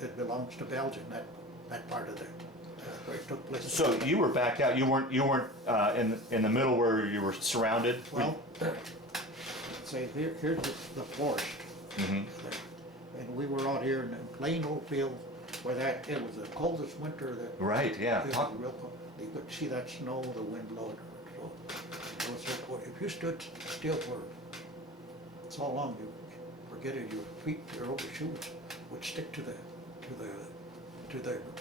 it belongs to Belgium. That part of where it took place. So you were back out. You weren't in the middle where you were surrounded. Well, say here's the forest, Mm-hmm. and we were out here in a plain old field where it was the coldest winter that. Right. Yeah. It was real cold. You could see that snow, the wind blowing. So it was so cold. If you stood still for so long, you forget it. Your feet, your overshoes would stick to the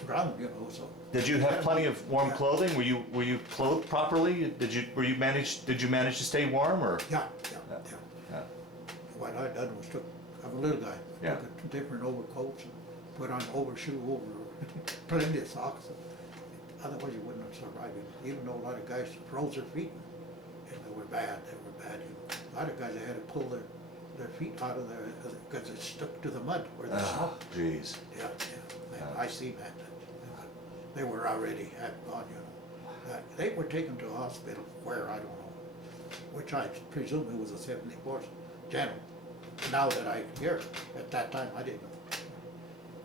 ground. You know. So. Did you have plenty of warm clothing? Were you clothed properly? Did you manage to stay warm or? Yeah. Yeah. What I done was I'm a little guy. Yeah. Took different overcoats and put on overshoe over plenty of socks. Otherwise you wouldn't have survived it. Even though a lot of guys froze their feet and they were bad. A lot of guys, they had to pull their feet out of there because it stuck to the mud where the snow. Jeez. Yeah. I seen that. They were already gone, you know. They were taken to a hospital where, I don't know, which I presume it was a 74th General. Now that I hear, at that time I didn't know.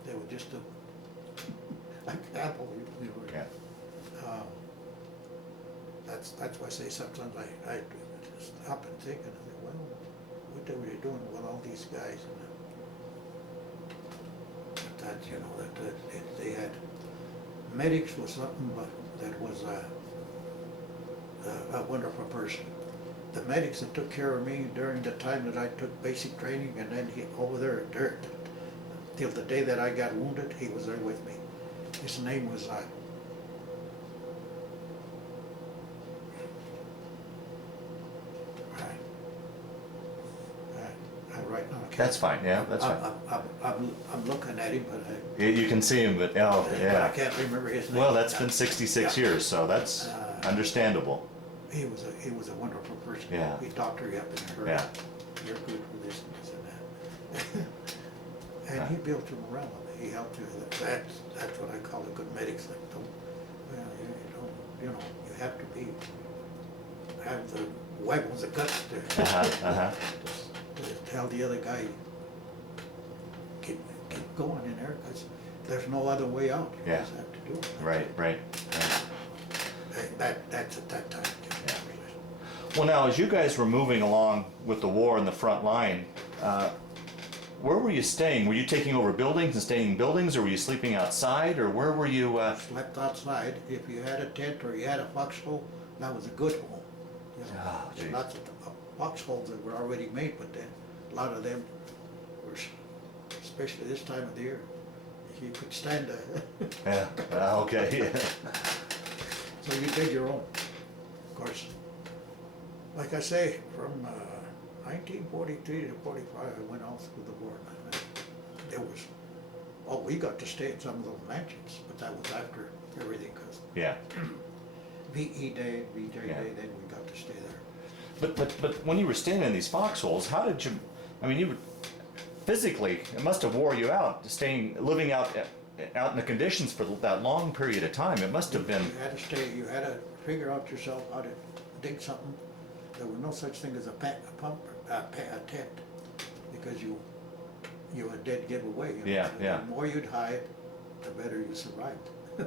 They were just I can't believe we were. Yeah. That's why I say sometimes I stop and think and I think, well, what were they doing with all these guys? And that, you know, that they had medics was something, but that was a wonderful person. The medics that took care of me during the time that I took basic training, and then over there, till the day that I got wounded, he was there with me. His name was right now. That's fine. Yeah, that's fine. I'm looking at him, but You can see him, but but I yeah. can't remember his name. Well, that's been 66 Yeah. years, so that's understandable. He was a wonderful person. Yeah. He doctored you up in her. Yeah. You're good for this and this and that. And he built you morale. He helped you. That's what I call a good medic. Like, you have to have the wagons, the guts to tell the other guy, keep going in there, because there's no other way out. You Yeah. just have to do it. Right. That's at that time. Yeah. Well, now, as you guys were moving along with the war in the front line, where were you staying? Were you taking over buildings and staying in buildings, or were you sleeping outside, or where were you? Slept outside. If you had a tent or you had a foxhole, that was a good home. You know, Oh, geez. lots of foxholes that were already made, but then a lot of them were, especially this time of the year, you could stand Yeah. Okay. Yeah. So you did your own. Of course, like I say, from 1943 to 45, I went all through the war. There was, we got to stay in some of those mansions, but that was after everything, because Yeah. VE Day, VJ Yeah. Day, then we got to stay there. But when you were staying in these foxholes, how did you? I mean, you were physically, it must have wore you out. Living out in the conditions for that long period of time. It must have been. You had to stay. You had to figure out yourself how to dig something. There was no such thing as a tent, because you were dead giveaway. You know? Yeah, yeah. The more you'd hide, the better you survived. Wow.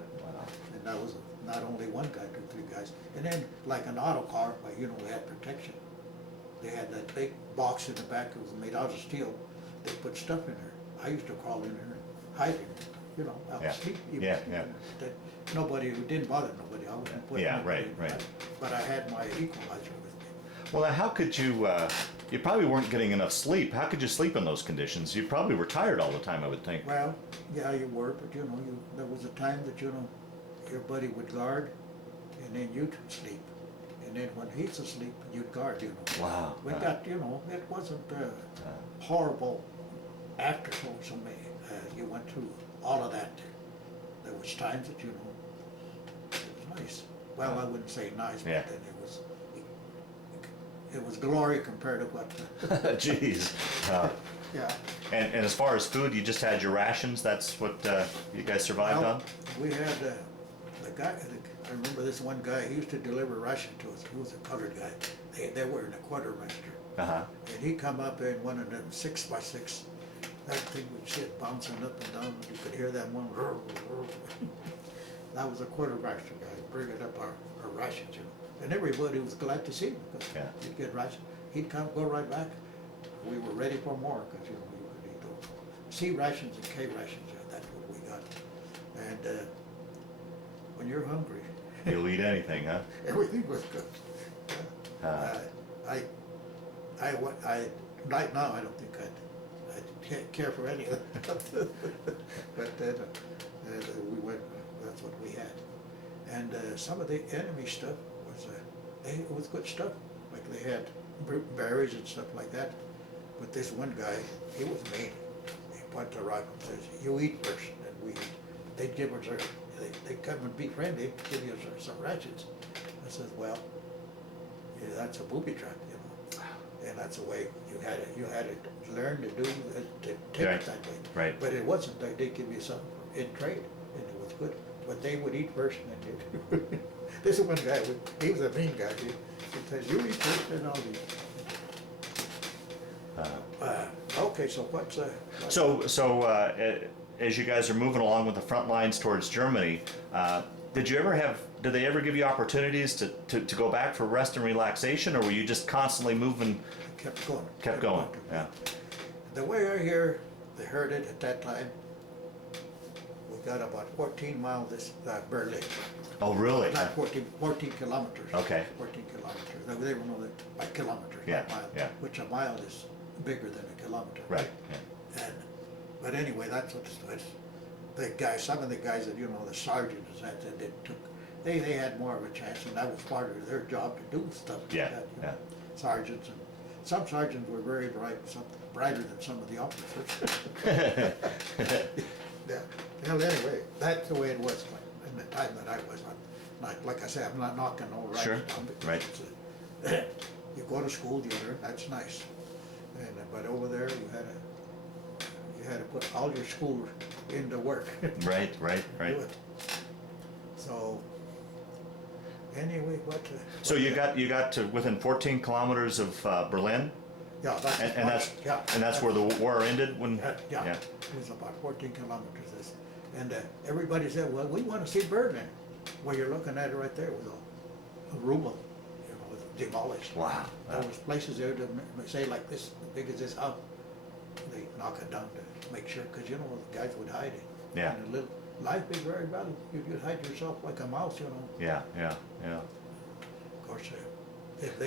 And that was not only one guy, 2, 3 guys. And then, like an auto car, but you know, they had protection. They had that big box in the back that was made out of steel. They put stuff in there. I used to crawl in there and hide in there, you know, I Yeah. was sleep. Yeah, yeah. That nobody, it didn't bother nobody. I wouldn't put Yeah, nobody right, in right. that. But I had my equalizer with me. Well, now, how could you? You probably weren't getting enough sleep. How could you sleep in those conditions? You probably were tired all the time, I would think. Well, yeah, you were, but you know, there was a time that, you know, your buddy would guard, and then you'd sleep. And then when he's asleep, you'd guard, you know. Wow. We got, you know, it wasn't horrible after so many, you went through all of that, there was times that, it was nice. Well, I wouldn't say nice, Yeah. but then it was glory compared to what. Jeez. Yeah. And as far as food, you just had your rations. That's what you guys survived Well, on. we had the guy. I remember this one guy. He used to deliver ration to us. He was a colored guy. They were in a quartermaster, and he come up in one of them 6x6. That thing would sit bouncing up and down. You could hear that one. That was a quartermaster guy bringing up our rations, and everybody was glad to see him because he'd get rations. He'd come, go right back. We were ready for more because we would eat those C rations and K rations. That's what we got. And when you're hungry, You'll eat anything, huh? everything was good. Right now I don't think I'd care for any of that. But then we went. That's what we had. And some of the enemy stuff was it was good stuff. Like they had berries and stuff like that. But this one guy, he was mean. He put the rock and says, "You eat first," and they'd give us they'd come and be friendly, give you some rations. I said, "Well, yeah, that's a booby trap, and that's the way you had to learn to do to take it that way." Right. But it wasn't like they give you something in trade, and it was good. But they would eat first, and then this one guy, he was a mean guy. He says, "You eat first, and I'll eat." Okay, so what's as you guys are moving along with the front lines towards Germany, did they ever give you opportunities to go back for rest and relaxation, or were you just constantly moving? kept going. Kept going. Yeah. The way I hear, they heard it at that time. We got about 14 miles this Berlin. Oh, really? Not 14 kilometers. Okay. 14 kilometers. They were know that by kilometers, Yeah, not mile. yeah. Which a mile is bigger than a kilometer. Right. Yeah. But anyway, that's what the guys. Some of the guys that the sergeants that they had more of a chance, and that was part of their job to do stuff Yeah, like that. yeah. Sergeants, and some sergeants were very bright, some brighter than some of the officers. Yeah. Well, anyway, that's the way it was in the time that I was. Like I said, I'm not knocking no rights Sure. down. Because Right. you go to school, you learn. That's nice. But over there, you had to put all your school into work. Right. Do it. So anyway, So you got to within 14 kilometers of Berlin, yeah, and that's where the war ended when. Yeah. It was about 14 kilometers. And everybody said, "Well, we want to see Berlin." Well, you're looking at it right there with a ruble, was demolished. Wow. There was places there to say like this, big as this house. They knock it down to make sure, because the guys would hide it. Yeah. And life is very valuable. You'd hide yourself like a mouse, Yeah. Of course, if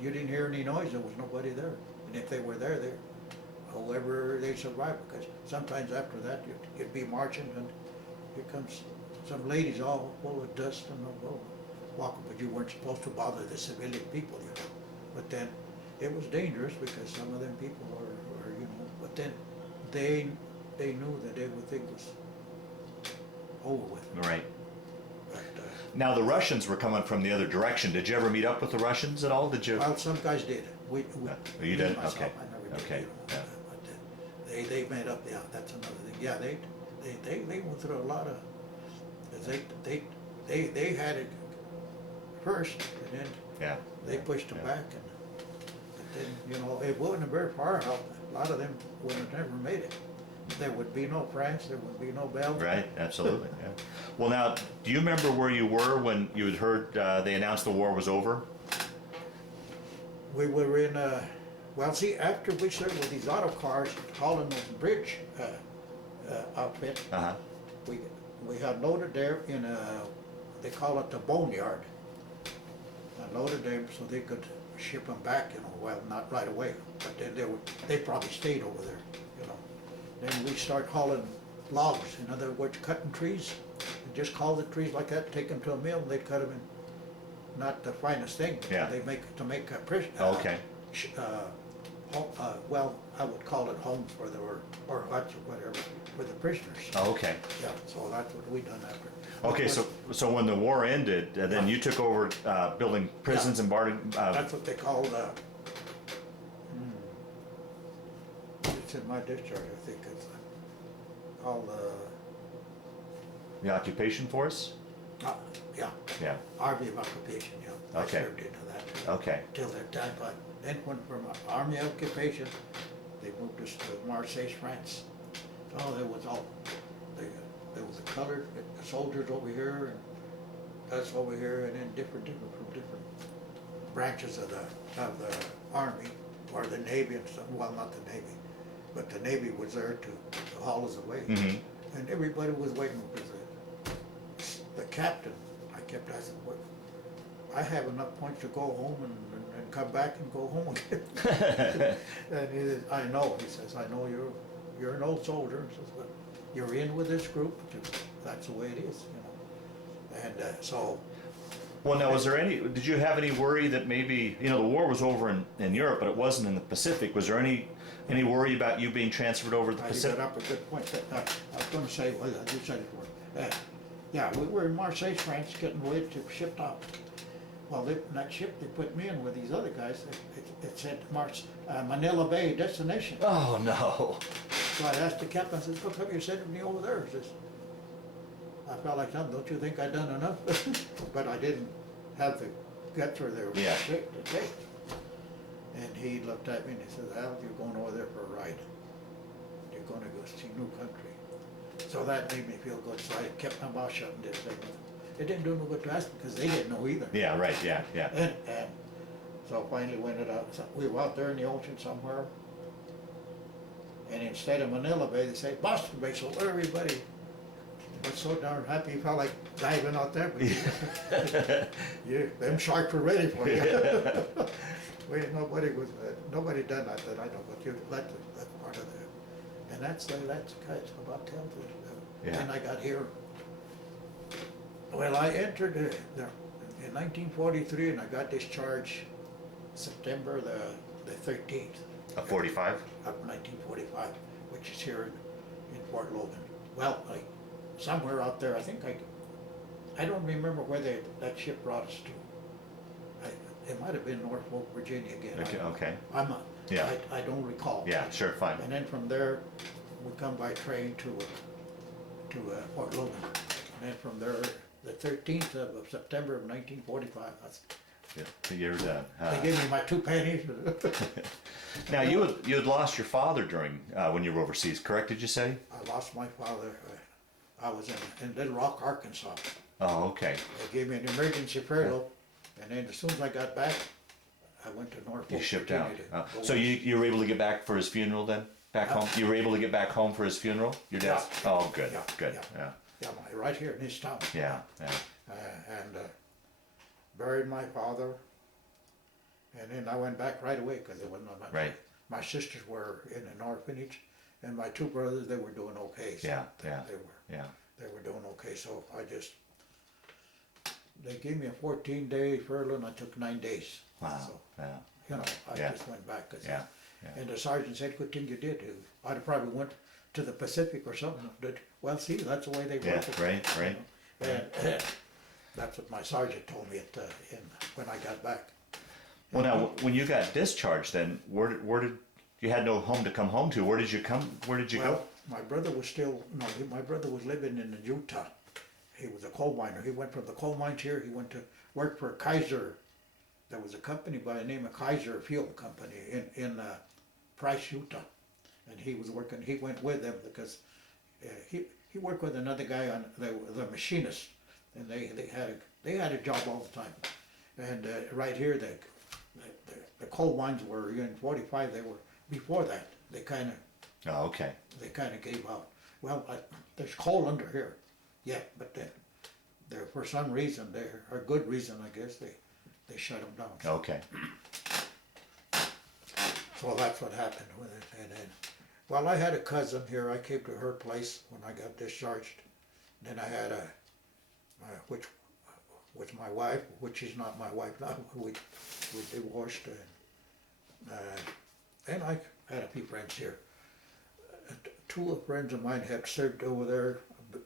you didn't hear any noise, there was nobody there. And if they were there, however they survived, because sometimes after that you'd be marching and here comes some ladies all full of dust and walking, but you weren't supposed to bother the civilian people, But then it was dangerous because some of them people were but then they knew that everything was over with. Right. But, Now the Russians were coming from the other direction. Did you ever meet up with the Russians at all? Did you? well, some guys did. You me, didn't? myself, Okay. I never did. Okay. Yeah. But they made up. Yeah, that's another thing. Yeah, they went through a lot of. They had it first, and then Yeah. they pushed them Yeah. back, but then it wasn't very far out. A lot of them would have never made it. There would be no France. There would be no Belgium. Right. Absolutely. Yeah. Well, now, do you remember where you were when you had heard they announced the war was over? We were in. Well, see, after we started with these auto cars hauling those bridge outfit, we had loaded there in they call it the boneyard. I loaded them so they could ship them back, well, not right away, but then they probably stayed over there, Then we start hauling logs, in other words, cutting trees. We just call the trees like that, take them to a mill, and they cut them in, not the finest thing, but Yeah. they make a Okay. well, I would call it homes where there were, or huts or whatever, for the prisoners. Oh, okay. Yeah, so that's what we done after. Okay, so when the war ended, then you took over building prisons and barring. That's what they called, it's in my discharge, I think it's called, The occupation force? yeah, Yeah. Army of Occupation, yeah. Okay. I served into that. Okay. Till that time, but then when from Army Occupation, they moved us to Marseille, France. Oh, there was all, there was the colored soldiers over here, and us over here, and then different from different branches of the Army, or the Navy and stuff, well, not the Navy, but the Navy was there to haul us away. Mm-hmm. And everybody was waiting for the captain. I kept asking, what, I have enough points to go home and come back and go home again. And he says, I know, he says, I know you're an old soldier. He says, but you're in with this group, that's the way it is, you know. And so. Well, now, did you have any worry that maybe, the war was over in Europe, but it wasn't in the Pacific? Was there any worry about you being transferred over to the Pacific? You got up a good point. I was going to say, well, you said it for yeah, we were in Marseille, France, getting ready to shipped off. Well, that ship they put me in with these other guys, it said Manila Bay destination. Oh, no. So I asked the captain, I said, how come you're sending me over there? He says, I felt like, don't you think I'd done enough? But I didn't have the guts or the Yeah. shape to take. And he looked at me and he said, Al, you're going over there for a ride. You're going to go see new country. So that made me feel good, so I kept my mouth shut and didn't say nothing. It didn't do no good to ask them, because they didn't know either. Yeah, right, yeah. And so finally we ended up, we were out there in the ocean somewhere, and instead of Manila Bay, they say Boston Bay, so everybody was so darn happy, felt like diving out there. Them sharks were ready for you. Nobody done that I know, but that's part of it. And that's about 10 years. Yeah. And I got here, well, I entered in 1943, and I got discharged September the 13th. A 45? Of 1945, which is here in Fort Logan. Well, somewhere out there, I don't remember where that ship brought us to. It might have been Norfolk, Virginia again. Okay. Yeah. I don't recall. Yeah, sure, fine. And then from there, we come by train to Fort Logan. And then from there, the 13th of September of 1945, Yeah, the year done. they gave me my 2 pennies. Now, you had lost your father during when you were overseas, correct? Did you say? I lost my father. I was in Little Rock, Arkansas. Oh, okay. They gave me an emergency furlough, and then as soon as I got back, I went to Norfolk. You shipped out. Virginia to go So you were able to get back for his funeral then? Back home? You were able to get back home for his funeral? Your dad's? Yeah. Oh, good, Yeah, good. yeah. Yeah, right here in this town. Yeah. And buried my father, and then I went back right away because there wasn't much. Right. My sisters were in an orphanage, and my 2 brothers, they were doing okay. So Yeah, They were doing okay, so they gave me a 14-day furlough, and I took 9 days. Wow. So, Yeah. I Yeah. just went back. Yeah. And the sergeant said, good thing you did. I'd have probably went to the Pacific or something. Well, see, that's the way they Yeah, work. right. And that's what my sergeant told me when I got back. Well, now, when you got discharged then, where did you had no home to come home to? Where did you go? My brother was living in Utah. He was a coal miner. He went from the coal mines here, he went to work for Kaiser. There was a company by the name of Kaiser Fuel Company in Price, Utah. And he went with them because he worked with another guy on the machinist, and they had a job all the time. And right here, the coal mines were in 45. They were before that. They kind of gave out. Well, there's coal under here, yeah, but they're for some reason, or a good reason, I guess, they shut them down. Okay. So that's what happened with it. And then, well, I had a cousin here. I came to her place when I got discharged. Then I had which was my wife, which is not my wife now. We divorced, and and I had a few friends here. Two friends of mine had served over there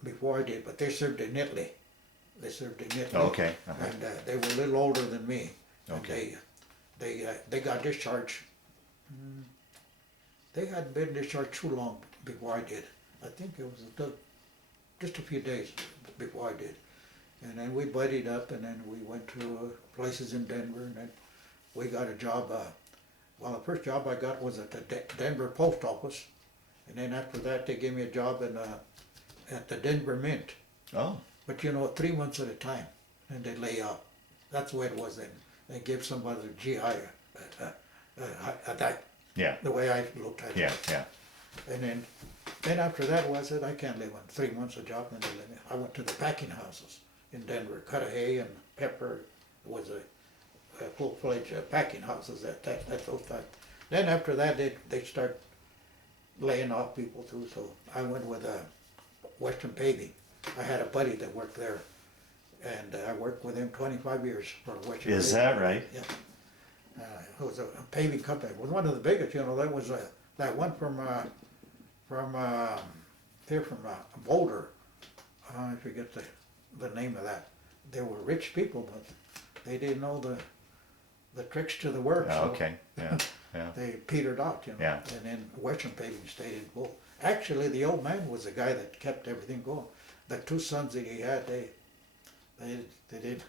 before I did, but they served in Italy. They served in Italy. Okay. Uh-huh. And they were a little older than me. Okay. And they got discharged. They hadn't been discharged too long before I did. I think it was just a few days before I did. And then we buddied up, and then we went to places in Denver, and then we got a job. Well, the first job I got was at the Denver Post Office, and then after that they gave me a job at the Denver Mint. Oh. But 3 months at a time, and they lay off. That's the way it was then. They give somebody a GI that. Yeah. The way I looked at it. Yeah. And then after that was it. I can't live on 3 months a job, and then they let me. I went to the packing houses in Denver, cut a hay and pepper. It was a full-fledged packing houses at those times. Then after that, they start laying off people too. So I went with Western Paving. I had a buddy that worked there, and I worked with him 25 years for Western Paving. Is that right? Yeah. It was a paving company. It was one of the biggest. That was that one from Boulder. I forget the name of that. They were rich people, but they didn't know the tricks to the work. Oh, so okay. Yeah. they petered out. Yeah. And then Western Paving stayed in Bull. Actually, the old man was the guy that kept everything going. The two sons that he had, they did.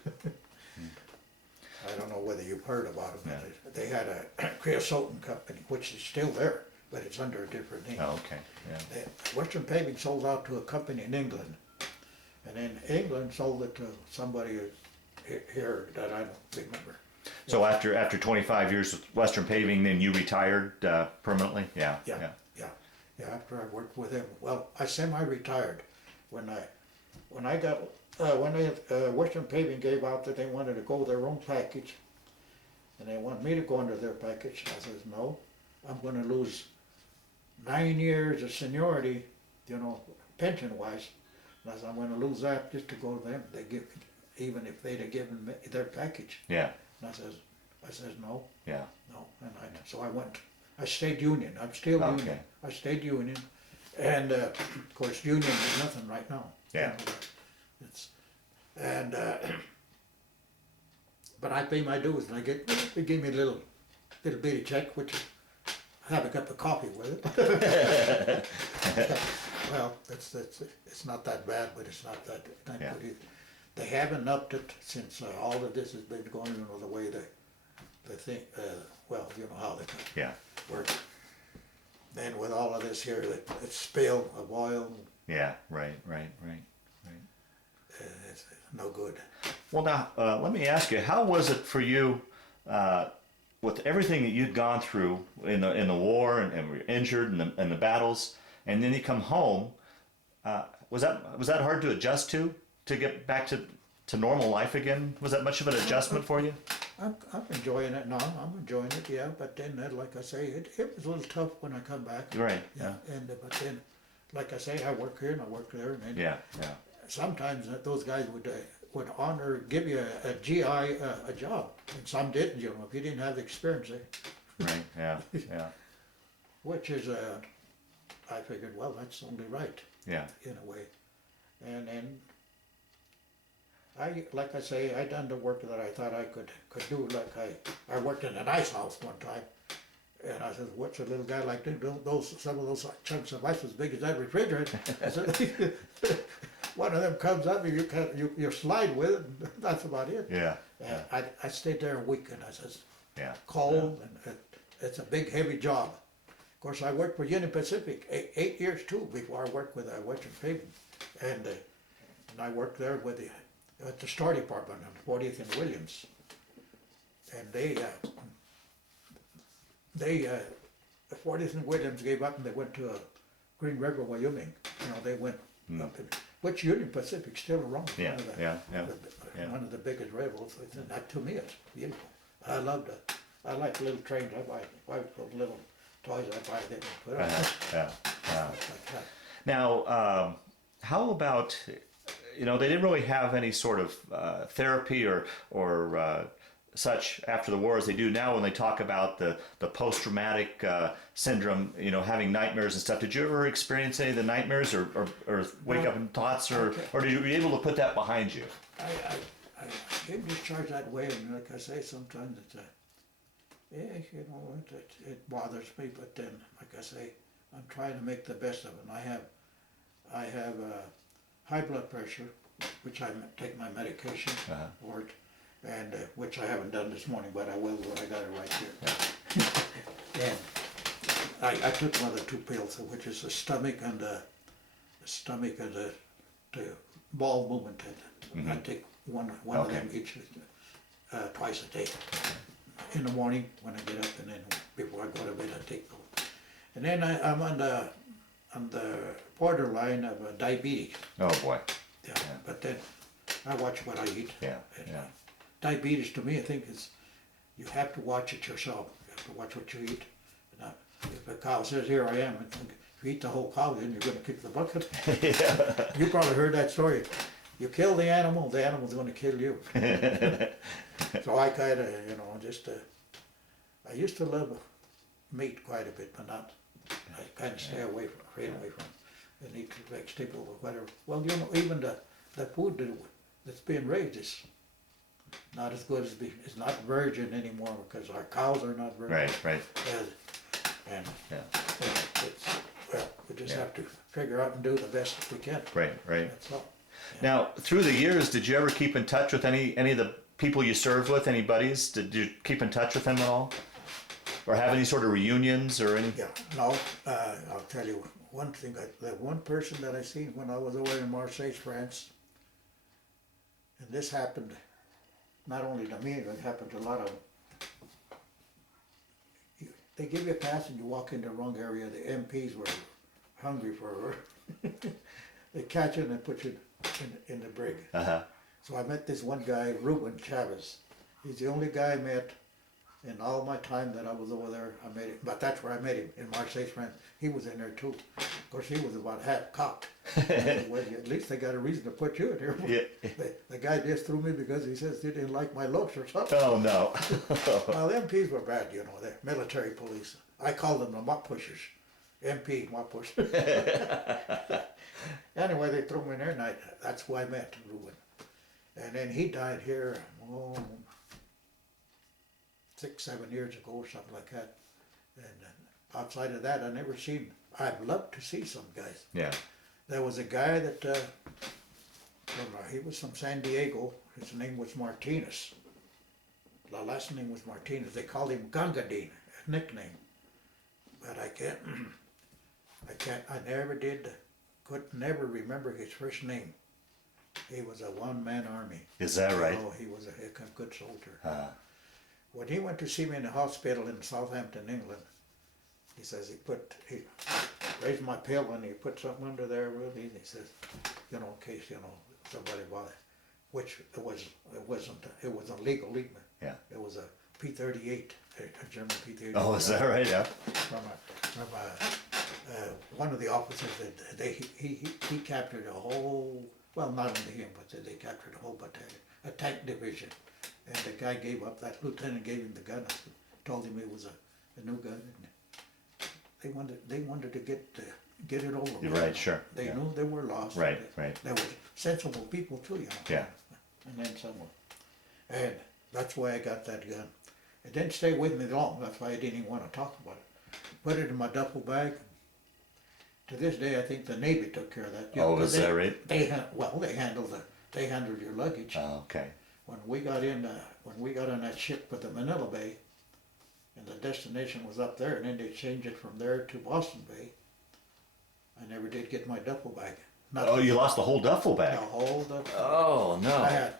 I don't know whether you've heard about them. Yeah. They had a creosote company, which is still there, but it's under a different name. Oh, okay. Yeah. Western Paving sold out to a company in England, and then England sold it to somebody here that I don't remember. So after 25 years with Western Paving, then you retired permanently? Yeah. Yeah. After I worked with him, well, I semi-retired when Western Paving gave out that they wanted to go their own package, and they wanted me to go under their package. I says, no, I'm going to lose 9 years of seniority, pension-wise. And I said, I'm going to lose that just to go to them. Even if they'd have given me their package. Yeah. And I says, no. Yeah. No, and so I went. I stayed union. I'm still Okay. union. I stayed union, and of course, union is nothing right now. Yeah. But I pay my dues, and they give me a little bitty check, which I have a cup of coffee with it. Well, it's not that bad, but it's not that good either. They haven't upped it since all of this has been going, the way the thing, well, you know how they work. Then with all of this here, the spill of oil, Yeah. Right. it's no good. Well, now let me ask you, how was it for you with everything that you'd gone through in the war and were injured and the battles, and then you come home? Was that hard to adjust to get back to normal life again? Was that much of an adjustment for you? I'm enjoying it now. I'm enjoying it, yeah. But then, like I say, it was a little tough when I come back. Right. Yeah. But then, like I say, I work here and I work there, and then Yeah. sometimes those guys would give you a GI a job, and some didn't. If you didn't have the experience there. Right. Yeah. Which is, I figured, well, that's only right. Yeah. In a way, and then. Like I say, I done the work that I thought I could do. Like I worked in an ice house one time, and I said, "What's a little guy like to do? Some of those chunks of ice as big as that refrigerator." I said, one of them comes up, and you slide with it. And that's about it. Yeah. I stayed there a week, and I says, Yeah. cold, and it's a big, heavy job. Of course, I worked for Union Pacific 8 years too before I worked with Western Paving, and I worked there at the Store Department on 40th and Williams, and they 40th and Williams gave up and they went to Green River, Wyoming. They went up in, which Union Pacific's still around. Yeah. One of the biggest railroads. And that to me it's beautiful. I loved it. I like little trains. I buy those little toys. I buy them and put it on. Like that. Now, how about? They didn't really have any sort of therapy or such after the war as they do now when they talk about the post-traumatic syndrome, you know, having nightmares and stuff. Did you ever experience any of the nightmares or wake up in thoughts or did you be able to put that behind you? I get discharged that way, and like I say, sometimes it's yeah, you know, it bothers me, but then, like I say, I'm trying to make the best of it. And I have high blood pressure, which I take my medication for it, and which I haven't done this morning, but I will when I got it right here. And I took another 2 pills, which is the stomach and the bowel movement. I take one of them each twice a day. In the morning when I get up, and then before I go to bed I take those. And then I'm on the borderline of diabetes. Oh boy. Yeah. But then I watch what I eat. Yeah. And, Yeah. Diabetes to me, I think is you have to watch it yourself. You have to watch what you eat. And if a cow says, "Here I am," and if you eat the whole cow, then you're going to kick the bucket. Yeah. You probably heard that story. You kill the animal's going to kill you. So I kind of, you know, just, I used to love meat quite a bit, but not, I kind of stay away from and eat vegetables or whatever. Well, you know, even the food that's being raised is not as good as it's not virgin anymore because our cows are not virgin. Right. And well, we just have to figure out and do the best we can. Right. That's all. Yeah. Now, through the years, did you ever keep in touch with any of the people you served with? Any buddies? Did you keep in touch with them at all? Or have any sort of reunions or any? Yeah, no, I'll tell you one thing. The one person that I seen when I was over in Marseille, France, and this happened not only to me, it happened to a lot of them. They give you a pass and you walk in the wrong area. The MPs were hungry for they catch you and they put you in the brig. So I met this one guy, Ruben Chavez. He's the only guy I met in all my time that I was over there. I met him, but that's where I met him, in Marseille, France. He was in there too. Of course, he was about half cocked. Said, well, at least they got a reason to put you in here. Yeah. The guy just threw me because he says he didn't like my looks or something. Oh no. Well, MPs were bad, you know. They're military police. I call them the mop pushers. MP mop pushers. Anyway, they threw me in there, and that's who I met, Ruben. And then he died here, 6, 7 years ago or something like that. And outside of that, I never seen. I'd love to see some guys. Yeah. There was a guy that, he was from San Diego. His name was Martinez. The last name was Martinez. They called him Gangadine, a nickname. But could never remember his first name. He was a one-man army. Is that right? Oh, he was a good soldier. When he went to see me in the hospital in Southampton, England, he says he raised my pillow and he put something under there real easy. He says, you know, in case, you know, somebody bothered, which it wasn't legal either. Yeah. It was a P-38, a German P-38. Oh, is that right? Yeah. From one of the officers that he captured a whole, well, not only him, but they captured a whole battalion, a tank division. And the guy gave up, that lieutenant gave him the gun, told him it was a new gun. And they wanted to get it over with. Right, sure. They knew they were lost. Right. They were sensible people too, you know. Yeah. And then someone. And that's why I got that gun. It didn't stay with me long, that's why I didn't even want to talk about it. Put it in my duffel bag. To this day, I think the Navy took care of that. You know, is that right? They handled your luggage. Oh, okay. When we got on that ship with the Manila Bay, and the destination was up there, and then they changed it from there to Boston Bay, I never did get my duffel bag. You lost the whole duffel bag? The whole duffel bag. Oh, no. I had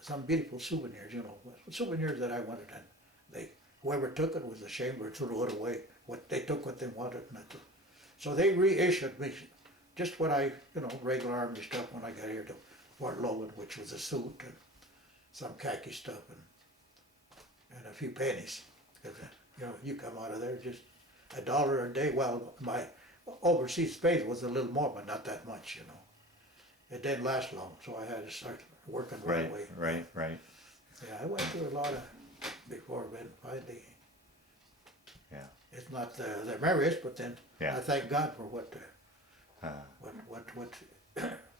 some beautiful souvenirs, you know, souvenirs that I wanted, and whoever took it was ashamed or threw it away. They took what they wanted, and so they reissued me just what regular Army stuff when I got here to Fort Logan, which was a suit and some khaki stuff and a few pennies. You come out of there just $1 a day. Well, my overseas pay was a little more, but not that much, you know. It didn't last long, so I had to start working right away. Right. Yeah, I went through a lot of before then finally. Yeah. It's not the merriest, but then Yeah. I thank God for what Uh,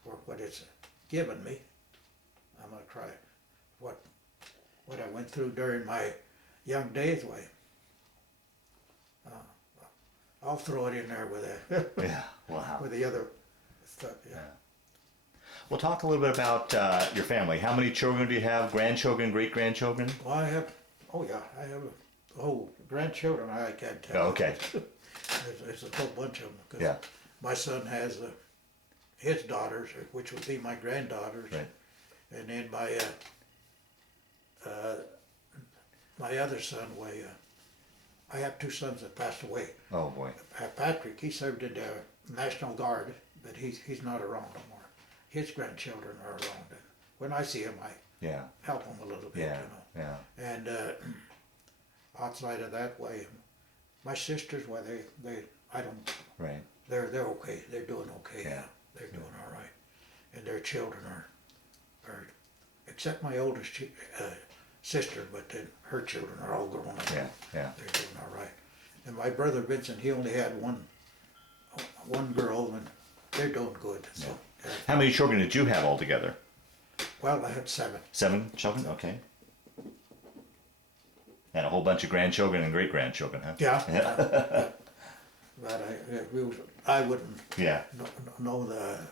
for what it's given me. I'm gonna try what I went through during my young days. Why, I'll throw it in there with yeah. Wow. with the other stuff. Yeah. Yeah. Well, talk a little bit about your family. How many children do you have? Grandchildren, great grandchildren? Well, I have. Oh yeah, I have. Grandchildren. I can't tell. Oh, okay. There's a whole bunch of them. 'Cause Yeah. my son has his daughters, which would be my granddaughters, Right. and then my other son. I have two sons that passed away. Oh boy. Patrick, he served in the National Guard, but he's not around no more. His grandchildren are around, and when I see him, I Yeah. help him a little bit, Yeah. you know. Yeah. And outside of that way, my sisters, I don't. Right. They're okay. They're doing okay. Yeah. They're doing all right, and their children are except my oldest sister, but then her children are all grown up. Yeah. Yeah. They're doing all right. And my brother Vincent, he only had one girl, and they're doing good. So, yeah. How many children did you have altogether? Well, I had 7. 7 children? Okay. And a whole bunch of grandchildren and great grandchildren, huh? Yeah. Yeah. But I wouldn't Yeah. know their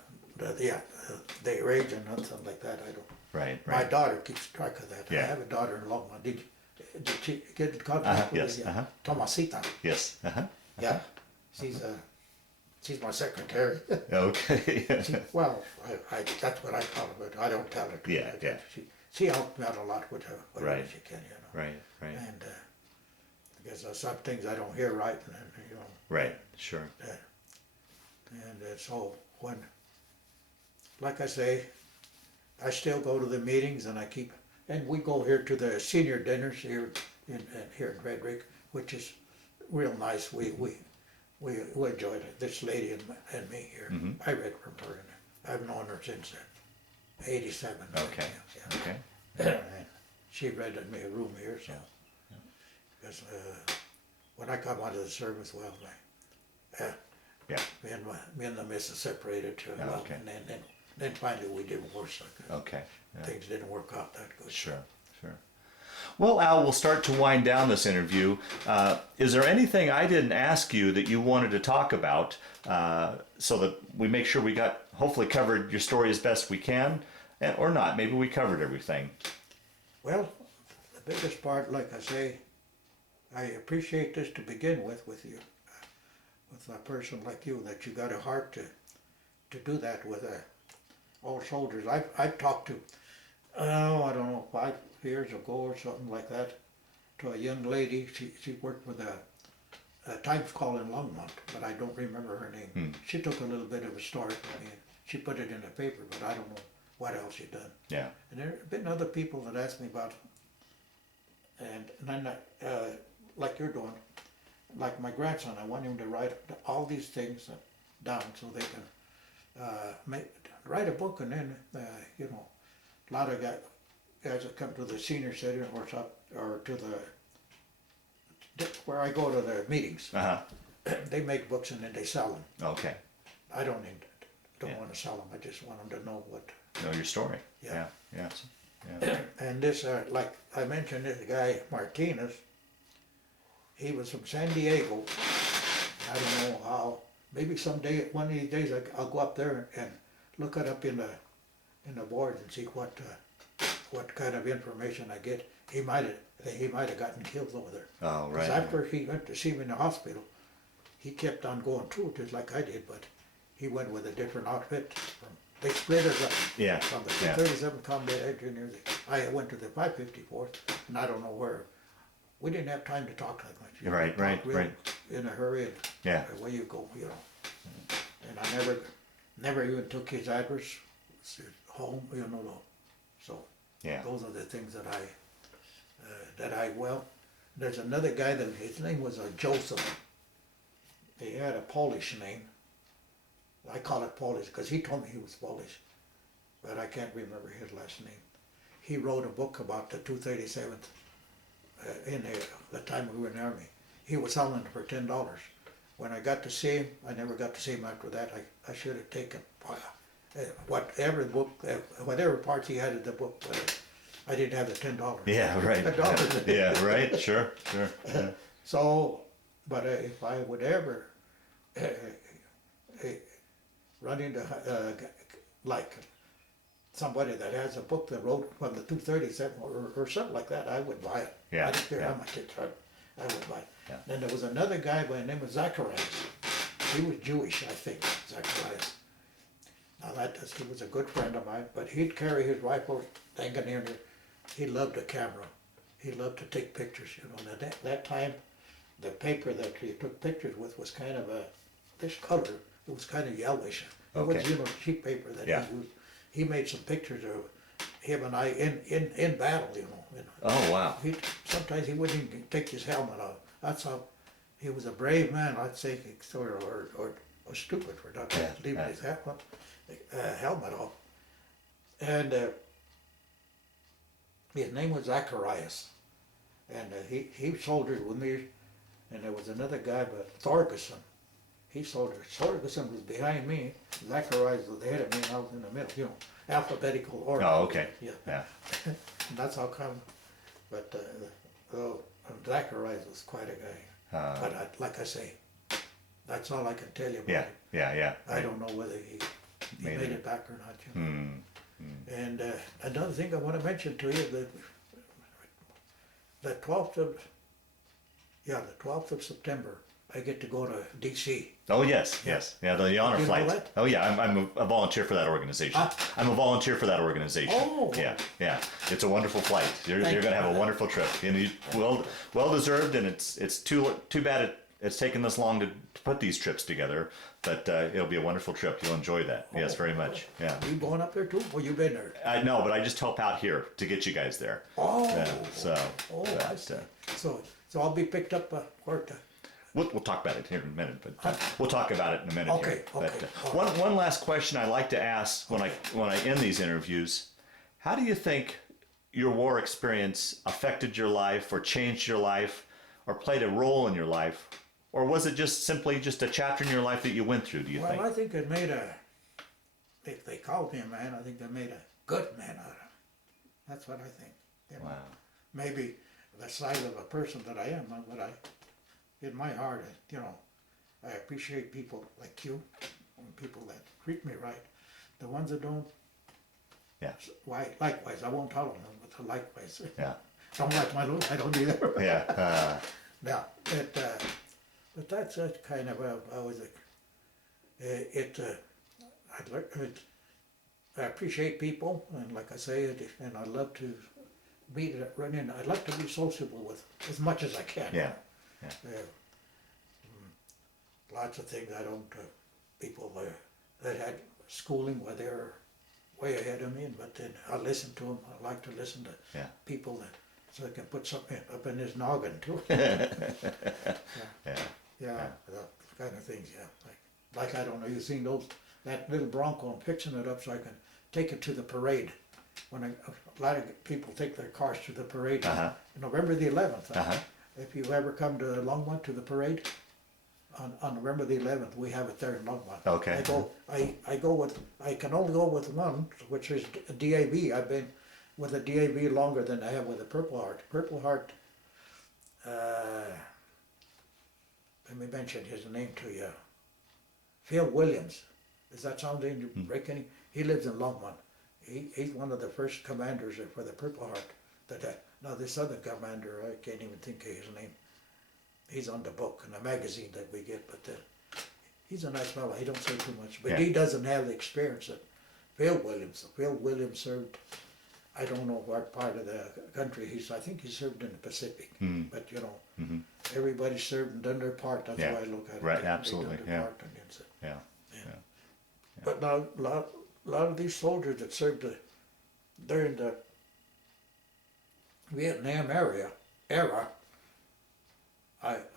age and nothing like that. I don't. Right. My Right. daughter keeps track of that. Yeah. I have a daughter-in-law. Did she get in contact with Yes. you? Tomasita. Yes. Yeah. She's my secretary. Okay. Well, that's what I call her, but I don't tell her. Yeah, yeah. She helped me out a lot with her, whatever Right. she can, you know. Right. Right. And because there's some things I don't hear right, and you know. Right. Sure. And so like I say, I still go to the meetings, and and we go here to the senior dinners here in Frederick, which is real nice. We enjoyed it. This lady and me here. Mm-hmm. I read from her, and I've known her since '87. Okay. Yeah. Okay. And she rented me a room here, so because when I come out of the service, well, Yeah. me and the missus separated, Okay. and then finally we divorced. Okay. Yeah. Things didn't work out that good. Sure. Sure. Well, Al, we'll start to wind down this interview. Is there anything I didn't ask you that you wanted to talk about so that we make sure we hopefully covered your story as best we can, or not? Maybe we covered everything. Well, the biggest part, like I say, I appreciate this to begin with you, with a person like you, that you got a heart to do that with old soldiers. I've talked to, I don't know, 5 years ago or something like that, to a young lady. She worked with a Times call in Longmont, but I don't remember her name. She took a little bit of a story from me, and she put it in the paper, but I don't know what else she done. Yeah. And there have been other people that asked me about, and I'm not, like you're doing, like my grandson, I want him to write all these things down so they can write a book, and then, you know, a lot of guys that come to the senior center or to where I go to the meetings, they make books and then they sell them. Okay. I don't Yeah. want to sell them, I just want them to know what. Know your story. Yeah. Yeah. Yeah. And this, like I mentioned, this guy Martinez, he was from San Diego. I don't know how. Maybe someday, one of these days, I'll go up there and look it up in the board and see what kind of information I get. He might have gotten killed over there. Oh, right. Because after he went to see me in the hospital, he kept on going through it just like I did, but he went with a different outfit. They split us up. Yeah. From the Yeah. 237 Combat Engineer, I went to the 554th, and I don't know where. We didn't have time to talk that much. You Right, talk right, real right. In a hurry, and Yeah. away you go, you know. And I never even took his address, his home, you know. So Yeah. those are the things that well, there's another guy that his name was Joseph. He had a Polish name. I call it Polish because he told me he was Polish, but I can't remember his last name. He wrote a book about the 237th in the time we were in the Army. He was selling it for $10. When I got to see him, I never got to see him after that. I should have taken whatever book, whatever parts he had in the book, but I didn't have the $10. Yeah, right. $10. Yeah, right. Sure. Yeah. So, but if I would ever run into like somebody that has a book that wrote from the 237 or something like that, I would buy it. Yeah, I don't care yeah. how much it's hard. I would buy it. Yeah. Then there was another guy by the name of Zacharias. He was Jewish, I think, Zacharias. Now he was a good friend of mine, but he'd carry his rifle hanging in there. He loved a camera. He loved to take pictures, you know. And at that time, the paper that he took pictures with was kind of this color. It was kind of yellowish. It Okay. was, you know, cheap paper that Yeah. he used. He made some pictures of him and I in battle, you know. Oh, wow. Sometimes he wouldn't even take his helmet off. That's how he was a brave man, I'd say, or stupid for not leaving his helmet off. And his name was Zacharias, and he soldiered with me. And there was another guy, but Thorgerson. He soldiered. Thorgerson was behind me. Zacharias was ahead of me, and I was in the middle. You know, alphabetical order. Oh, okay. Yeah. Yeah. And that's how come. But Zacharias was quite a guy. But like I say, that's all I can tell you about Yeah. him. Yeah. I don't know whether he made it back or not. You know? And another thing I want to mention to you, the 12th of September, I get to go to D.C. Oh, yes. Yeah, the honor You know flight. that? Oh, yeah, I'm a volunteer for that organization. I'm a volunteer for that organization. Oh. Yeah. It's a wonderful flight. You're going to have a wonderful trip. And well deserved, and it's too bad it's taken this long to put these trips together, but it'll be a wonderful trip. You'll enjoy that. Yes, very much. Yeah. You going up there too? Or you been there? I know, but I just help out here to get you guys there. Oh. I see. So I'll be picked up where to? We'll talk about it here in a minute, but we'll talk about it in a minute. Okay, here. okay. But one last question I like to ask when I end these interviews: how do you think your war experience affected your life, or changed your life, or played a role in your life, or was it just simply a chapter in your life that you went through? Do you think? Well, I think it made if they called me a man, I think they made a good man out of him. That's what I think. You know? Wow. Maybe the size of a person that I am, but in my heart, you know, I appreciate people like you, and people that treat me right. The ones that don't, Yeah. why? Likewise, I won't tell them, but likewise. Yeah. Don't like my look, I don't either. Yeah. Now, but that's a kind of I appreciate people, and like I say, and I love to run in. I like to be sociable with as much as I can. Yeah. Lots of things I don't. People that had schooling where they're way ahead of me, but then I listen to them. I like to listen to people so I can put something up in his noggin too. Yeah, that kind of things. Yeah, like I don't know. You seen that little Bronco? I'm fixing it up so I can take it to the parade. When a lot of people take their cars to the parade, November the 11th. If you ever come to Longmont to the parade, on November the 11th, we have it there in Longmont. Okay. I can only go with one, which is a DAV. I've been with a DAV longer than I have with a Purple Heart. Purple Heart, let me mention his name to you. Phil Williams. Does that sound any break any? He lives in Longmont. He's one of the first commanders for the Purple Heart. Now this other commander, I can't even think of his name. He's on the book in the magazine that we get, but he's a nice fellow. He don't say too much, but he doesn't have the experience that Phil Williams. Phil Williams served. I don't know what part of the country I think he served in the Pacific, but you know, everybody served and done their part. That's why I look at it. Right, absolutely. They done their part and it's Yeah. But now a lot of these soldiers that served during the Vietnam era,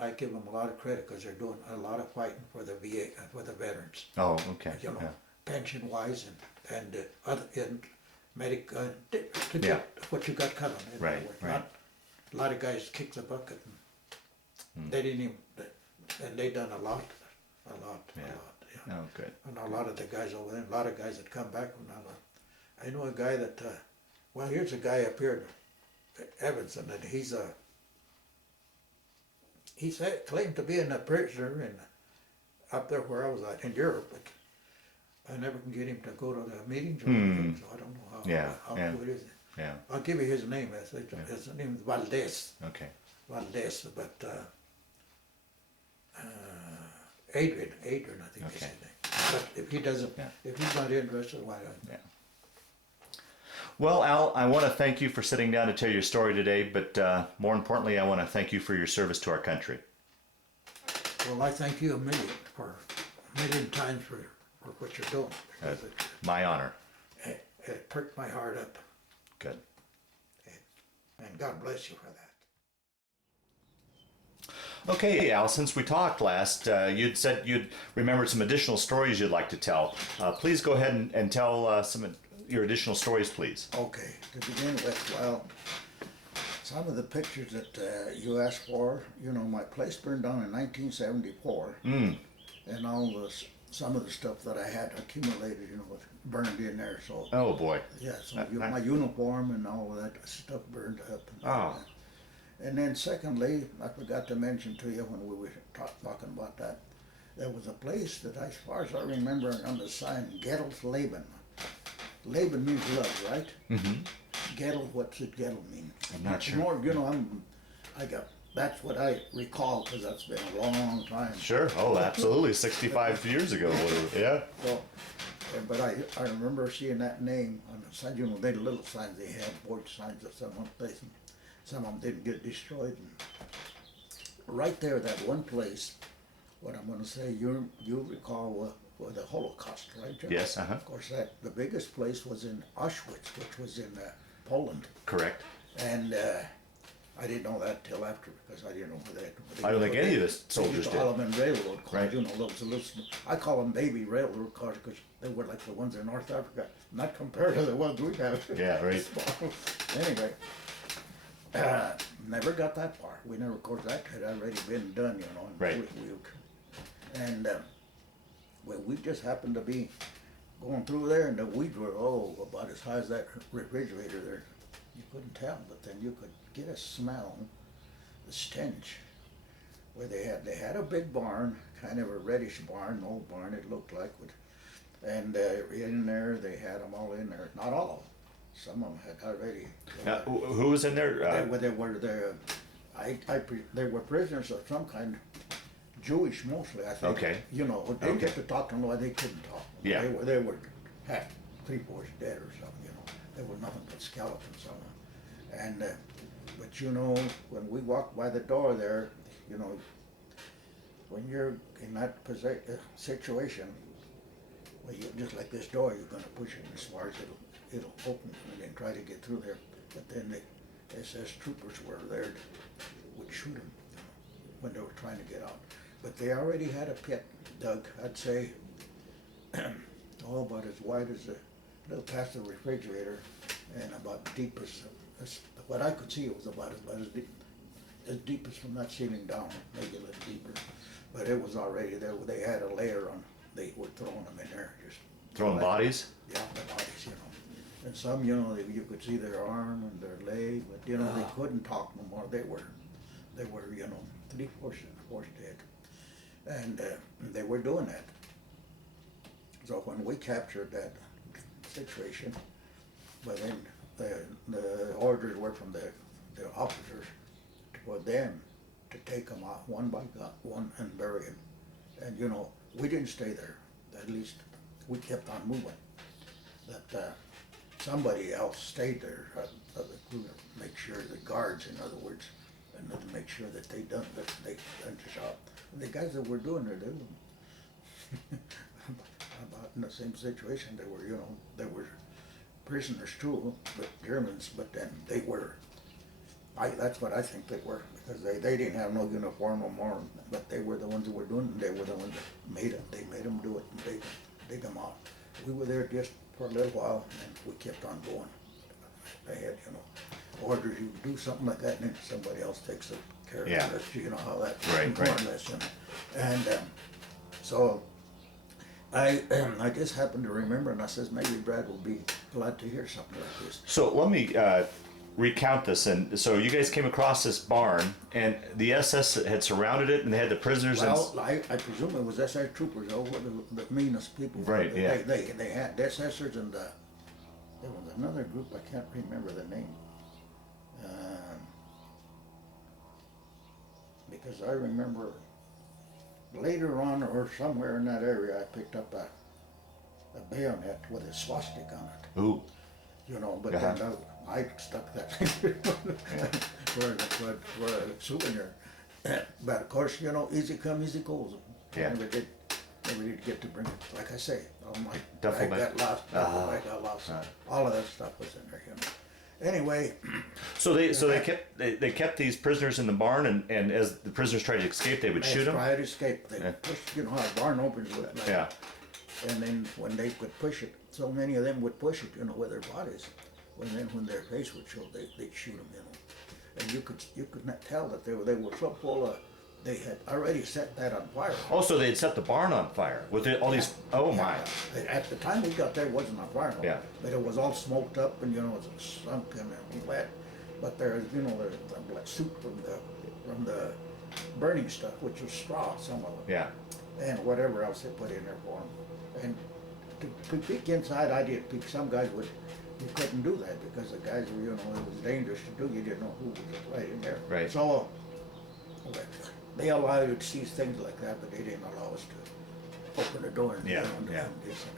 I give them a lot of credit because they're doing a lot of fighting for the VA, for the veterans. Oh, okay. You know, pension wise and other medic to get what you got coming. Right. a lot of guys kicked the bucket. And they didn't even, and they done a lot. Yeah. Oh, good. And a lot of the guys over there, a lot of guys that come back from that. I know a guy that, well, here's a guy up here, Evanson, and he's claimed to be a prisoner in up there where I was at in Europe, but I never can get him to go to the meetings or anything, so I don't know how good is it. Yeah. I'll give you his name. His name is Valdez. Okay. Valdez, but Adrian, I think is his name. But if he doesn't, if he's not interested, why not? Yeah. Well, Al, I want to thank you for sitting down to tell your story today, but more importantly, I want to thank you for your service to our country. Well, I thank you a million times for what you're doing. Because My honor. it perked my heart up. Good. And God bless you for that. Okay, Al, since we talked last, you'd said you'd remembered some additional stories you'd like to tell. Please go ahead and tell some your additional stories, please. Okay, to begin with, well, some of the pictures that you asked for, you know, my place burned down in 1974, and some of the stuff that I had accumulated, you know, was burned in there. So. Oh boy. Yeah, so my uniform and all of that stuff burned up. And then secondly, I forgot to mention to you when we were talking about that, there was a place that, as far as I remember, on the sign, Gettel's Leben. Leben means love, right? Mm-hmm. Gettel, what's it Gettel mean? I'm not sure. More, you know, that's what I recall, because that's been a long time. Sure. Oh, absolutely. 65 years ago. Yeah. So, but I remember seeing that name on the sign. You know, they little signs they had, board signs of some place. Some of them didn't get destroyed. And right there, that one place, what I'm going to say, you recall the Holocaust, right, Jim? Yes, Of course, the biggest place was in Auschwitz, which was in Poland. Correct. And I didn't know that till after, because I didn't know where they I don't think any of the soldiers did. They call them in railroad cars, Right. you know, those little, I call them baby railroad cars because they were like the ones in North Africa, not compared to the ones we have. Yeah, right. Anyway, never got that far. We never, of course, that had already been done, you know. And Right. We just happened to be going through there, and the weeds were about as high as that refrigerator there. You couldn't tell, but then you could get a smell, the stench. Where they had a big barn, kind of a reddish barn, old barn it looked like, and in there they had them all in there. Not all of them. Some of them had already. Who was in there? They were prisoners of some kind, Jewish mostly, I think. Okay. You know, they didn't get to talk to them, they couldn't talk. Yeah. They were half, 3/4 dead or something, you know. They were nothing but skeletons on them. And, but you know, when we walked by the door there, you know, when you're in that situation, well, just like this door, you're going to push it as far as it'll open and then try to get through there. But then the SS troopers were there, would shoot them, you know, when they were trying to get out. But they already had a pit dug, I'd say, about as wide as a little past the refrigerator, and about deep as what I could see. It was about as deep as from that ceiling down, maybe a little deeper. But it was already there. They had a layer on. They were throwing them in there, just Throwing bodies? Yeah, the bodies, you know. And some, you know, you could see their arm and their leg, but you know they couldn't talk no more. They were, you know, 3/4 dead, and they were doing that. So when we captured that situation, but then the orders were from the officers for them to take them out one by one and bury them. And you know, we didn't stay there. At least we kept on moving. That somebody else stayed there, to make sure the guards, in other words, and to make sure that they done the job. And the guys that were doing it, they were about in the same situation. They were, you know, they were prisoners too, but Germans. But then they were. That's what I think they were, because they didn't have no uniform no more. But they were the ones who were doing it. They were the ones that made it. They made them do it and dig them out. We were there just for a little while, and we kept on going ahead, you know. orders you to do something like that, and then somebody else takes care of Yeah. it. You know how that Right, more right. or less, you know. And so I just happened to remember, and I says maybe Brad will be glad to hear something like this. So let me recount this. And so you guys came across this barn, and the SS had surrounded it, and they had the prisoners. Well, I presume it was SS troopers, oh, what the meanest people. Right, yeah. They had SSers, and there was another group, I can't remember the name. Because I remember later on, or somewhere in that area, I picked up a bayonet with a swastika on it. Ooh. You know, but Uh-huh. then I stuck that for a souvenir. But of course, you know, easy come, easy goes. Yeah. Never did get to bring it. Like I say, all my Duffel bag bag. got lost. Duffel bag got lost. All of that stuff was in there, you know. Anyway, So they kept these prisoners in the barn, and as the prisoners tried to escape, they would shoot them. tried to escape. They Yeah. pushed, you know how a barn opens with like, Yeah. and then when they could push it, so many of them would push it, you know, with their bodies. And then when their face would show, they'd shoot them, you know. And you could not tell that they were so full of, they had already set that on fire. Oh, so they'd set the barn on fire with all these. Oh my. At the time we got there, it wasn't on fire, no. Yeah. But it was all smoked up and, you know, it was sunk and wet. But there's, you know, the black soot from the burning stuff, which was straw, some of it. Yeah. And whatever else they put in there for them. And to peek inside, I did peek. Some guys you couldn't do that because the guys were, you know, it was dangerous to do. You didn't know who was right in there. Right. So they allowed you to see things like that, but they didn't allow us to open the door and, Yeah, you know, and yeah. this and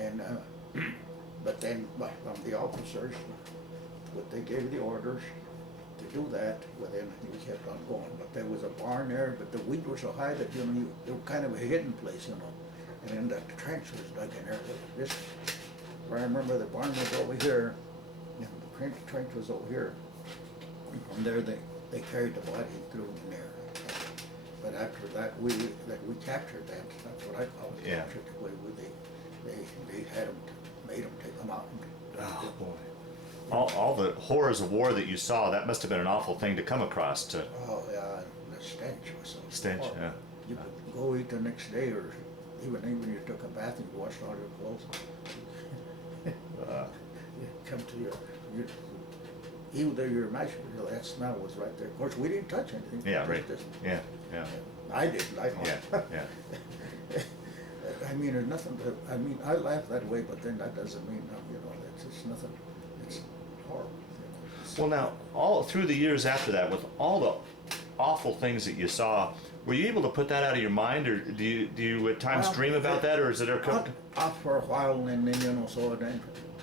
that. And then, but then from the officers, what they gave the orders to do that, well then we kept on going. But there was a barn there, but the weeds were so high that, you know, it was kind of a hidden place, you know. And then the trench was dug in there. I remember the barn was over here, and the trench was over here. And from there, they carried the body through in there. But after that, we captured that. That's what I call it. Yeah. Captured. They had them, made them take them out. Oh boy. All the horrors of war that you saw, that must have been an awful thing to come across. Oh yeah, the stench was so Stench, horrible. yeah. You could go eat the next day, or even you took a bath and you washed all your clothes. You come to either your mash, that smell was right there. Of course, we didn't touch anything. Yeah, right. Yeah, yeah, I didn't. I don't. yeah, yeah. I mean, there's nothing. I mean, I laugh that way, but then that doesn't mean, you know, it's just nothing. It's horrible. You know. Well, now, all through the years after that, with all the awful things that you saw, were you able to put that out of your mind, or do you at times Well, dream about that, or is it Off for a while, and then, you know, so then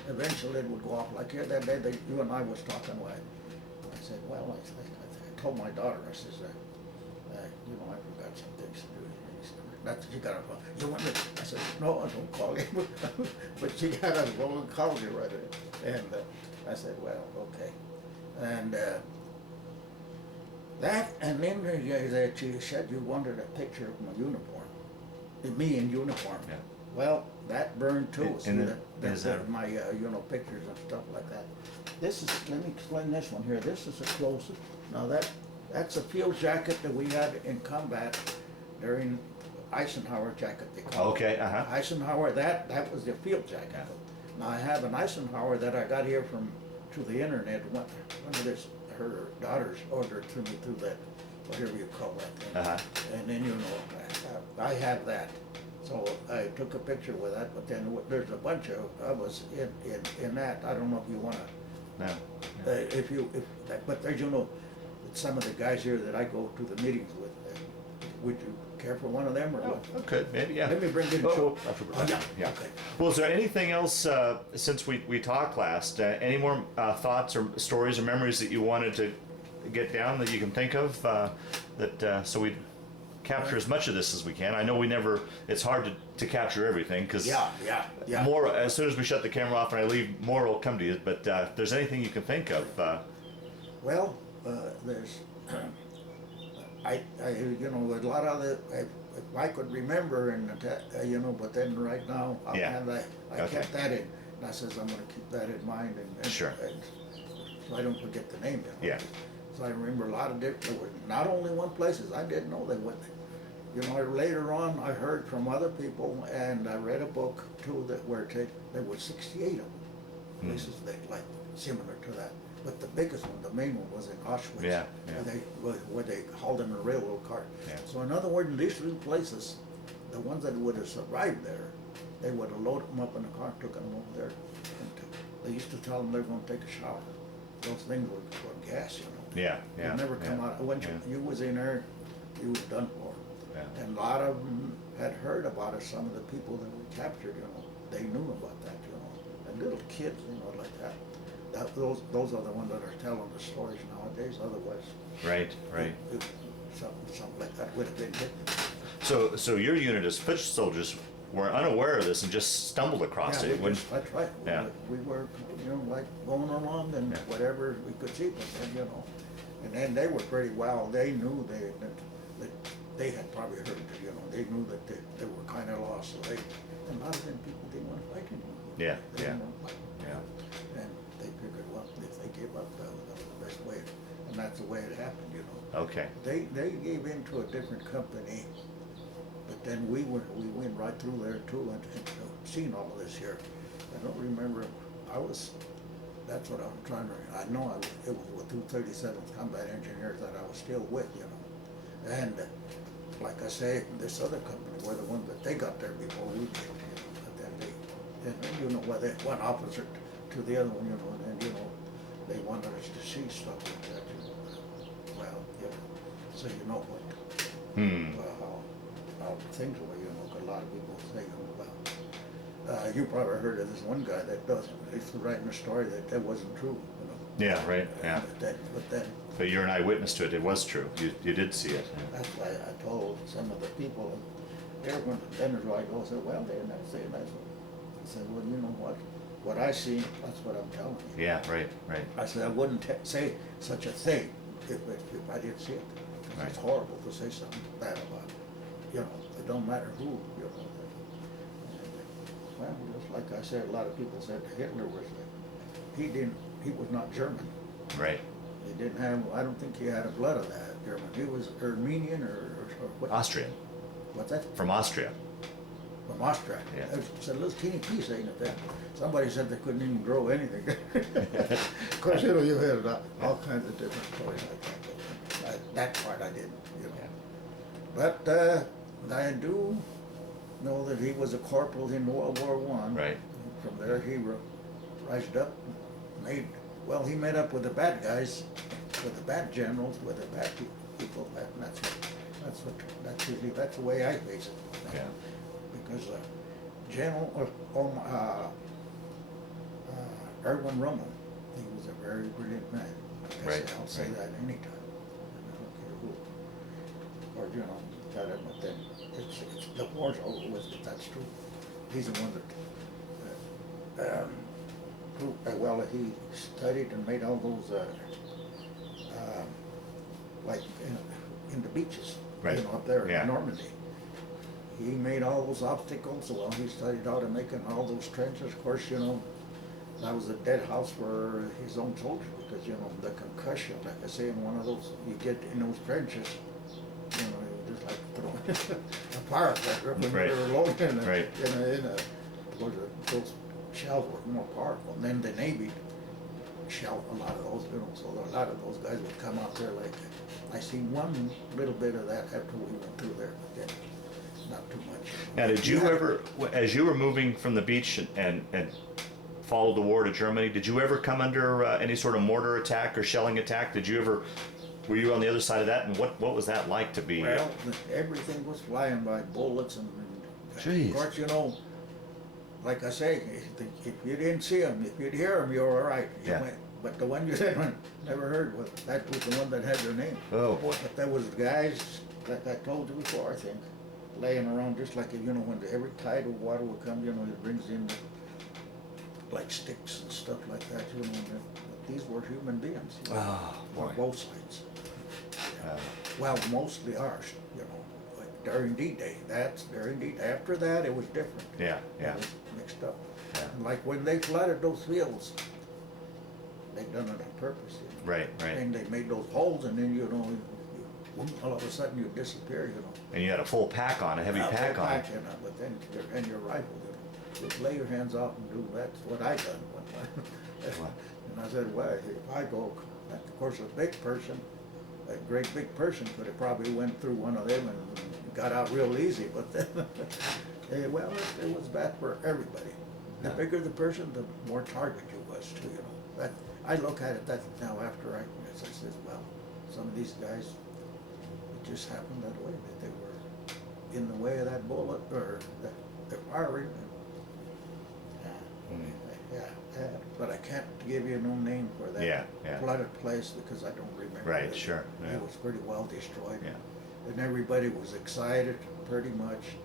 eventually it would go off. Like here that day that you and I was talking, I said, well, I told my daughter, I says, you know, I forgot some things to do. That's you got to call. You want me? I said, no, I don't call you. But she got us going, called you right away. And I said, well, okay. And that, and then that you said you wanted a picture of my uniform, me in uniform. Yeah. Well, that burned too. And That's my, you know, pictures and stuff like that. This is, let me explain this one here. This is a close-up. Now that's a field jacket that we had in combat during Eisenhower jacket, they call it. Okay, uh-huh. Eisenhower, that was the field jacket. Now I have an Eisenhower that I got here through the internet. One of her daughters ordered to me through that, whatever you call that thing. Uh-huh. And then, you know, I have that. So I took a picture with that, but then there's a bunch of us in that. I don't know if you want to, No. but there's, you know, some of the guys here that I go to the meetings with. Would you care for one of them or what? Okay, maybe, yeah. Let me bring it in. Oh, Yeah. Okay. Well, is there anything else, since we talked last, any more thoughts or stories or memories that you wanted to get down that you can think of, so we capture as much of this as we can? I know it's hard to capture everything, because Yeah. more, as soon as we shut the camera off and I leave, more will come to you, but if there's anything you can think of. Well, there's, you know, a lot of if I could remember, and you know, but then right now I Yeah. have that. I Okay. kept that in. And I says I'm going to keep that in mind, and Sure. And so I don't forget the name, you know. Yeah. So I remember a lot of different, there were not only one places, I didn't know they would. You know, later on, I heard from other people, and I read a book too, that there were 68 of them, places that, like, similar to that. But the biggest one, the main one, was in Auschwitz. Yeah, Where they hauled them in a railroad car. Yeah. So in other words, in these three places, the ones that would have survived there, they would have loaded them up in the car and took them over there. They used to tell them they were going to take a shower. Those things were gas, you know. Yeah, yeah. You'd never come out. Once you was in there, you was done for. Yeah. And a lot of them had heard about it. Some of the people that were captured, you know, they knew about that, you know. And little kids, you know, like that. Those are the ones that are telling the stories nowadays. Otherwise, Right, right. Something like that would have been hidden. So your unit as foot soldiers were unaware of this and just stumbled across it. That's right. Yeah. We were, you know, like going along and Yeah. whatever we could see, but then, you know, and then they were pretty well. They knew that they had probably heard, you know, they knew that they were kind of lost. So and a lot of them people didn't want to fight anymore. Yeah, They yeah, didn't want to fight. yeah. And they figured, well, if they gave up, that was the best way. And that's the way it happened, you know. Okay. They gave in to a different company, but then we went right through there too and seen all of this here. I don't remember, that's what I'm trying to, I know it was with 237th Combat Engineers that I was still with, you know. And like I say, this other company were the ones that they got there before we did, you know. But then you know, where they went opposite to the other one, you know, and then, you know, they wanted us to see stuff like that, you know. Well, you know, so you know what, how things were, you know, 'cause a lot of people say, you know, well, you probably heard of this one guy that doesn't, he's writing a story that wasn't true, you know. Yeah, right, yeah. But then, But you're an eyewitness to it. It was true. You did see it. that's why I told some of the people, everyone, then there's like, oh, said, well, they're not saying that. I said, well, you know what I see, that's what I'm telling you. Yeah, right, right. I said, I wouldn't say such a thing if I didn't see it. 'Cause it's horrible to say something bad about it. You know, it don't matter who, you know. Well, just like I said, a lot of people said Hitler was, he was not German. Right. He didn't have, I don't think he had a blood of that German. He was Armenian or what? Austrian. What's that? From Austria. From Austria. Yeah. It's a little teeny piece, ain't it? That somebody said they couldn't even grow anything. Of course, you know, you heard all kinds of different stories like that. But that part I didn't, you know. Yeah. But I do know that he was a corporal in World War I. Right. From there, he rised up, he met up with the bad guys, with the bad generals, with the bad people, and that's the way I face it. Yeah. Because General Erwin Rommel, he was a very brilliant man. Like I Right, say, I'll say right. that anytime. I don't care who. Or, you know, tell him, but then it's the war's over with, but that's true. He's the one that he studied and made all those, like in the beaches, Right. you know, up there Yeah. in Normandy. He made all those obstacles, well, he studied how to make all those trenches. Of course, you know, that was a dead house for his own soldiers because, you know, the concussion, like I say, in one of those, you get in those trenches, you know, it was just like throwing a firecracker when Right. they were loading Right. those shells were more powerful. And then the Navy shelled a lot of those, you know, so a lot of those guys would come out there like, I seen one little bit of that after we went through there, but then not too much. Now, did you ever, as you were moving from the beach and followed the war to Germany, did you ever come under any sort of mortar attack or shelling attack? Were you on the other side of that? And what was that like to be? Well, everything was flying by bullets and Jeez. of course, you know, like I say, if you didn't see them, if you'd hear them, you were all right. Yeah. But the one you never heard, that was the one that had your name. Oh boy. But there was guys, like I told you before, I think, laying around just like, you know, when every tide of water would come, you know, it brings in like sticks and stuff like that, you know. But these were human beings, you know, Oh boy. on both sides. Well, mostly ours, you know, like during D-Day. That's during D-Day. After that, it was different. Yeah, yeah. It was mixed up. Yeah. And like when they flooded those fields, they done it on purpose. Right, right. And they made those holes, and then all of a sudden you disappear. And you had a full pack on, a heavy pack on. But then and your rifle, just lay your hands out and do. That's what I done one time. And I said, well, if I go, of course, a big person, a great big person could have probably went through one of them and got out real easy. But then, well, it was bad for everybody. The bigger the person, the more target you was too. That I look at it that now after I said, well, some of these guys, it just happened that way, that they were in the way of that bullet or the firing. But I can't give you no name for that flooded place because I don't remember. Right, it. sure. Yeah. It was pretty well destroyed. Yeah. And everybody was excited pretty much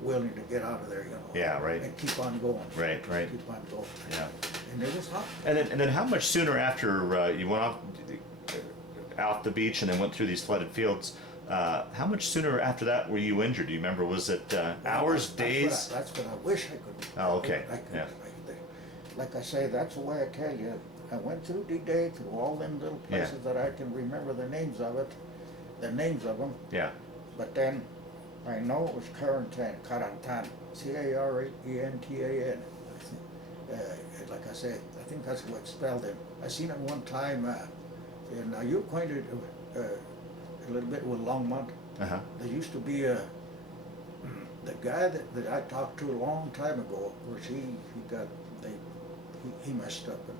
willing to get out of there, Yeah, right. And keep on going. Right. Keep on going. Yeah. And it was hot. And then how much sooner after you went off the beach and then went through these flooded fields, how much sooner after that were you injured? Do you remember? Was it hours, days? That's what I wish I could. Oh, okay. Yeah. Like I say, that's the way I tell you. I went through D-Day, through all them little places that I can remember the names of them. Yeah. But then I know it was Carentan, C-A-R-E-N-T-A-N. Like I say, I think that's what it's spelled in. I seen it one time, and you acquainted a little bit with Longmont. Uh-huh. There used to be the guy that I talked to a long time ago, of course he messed up and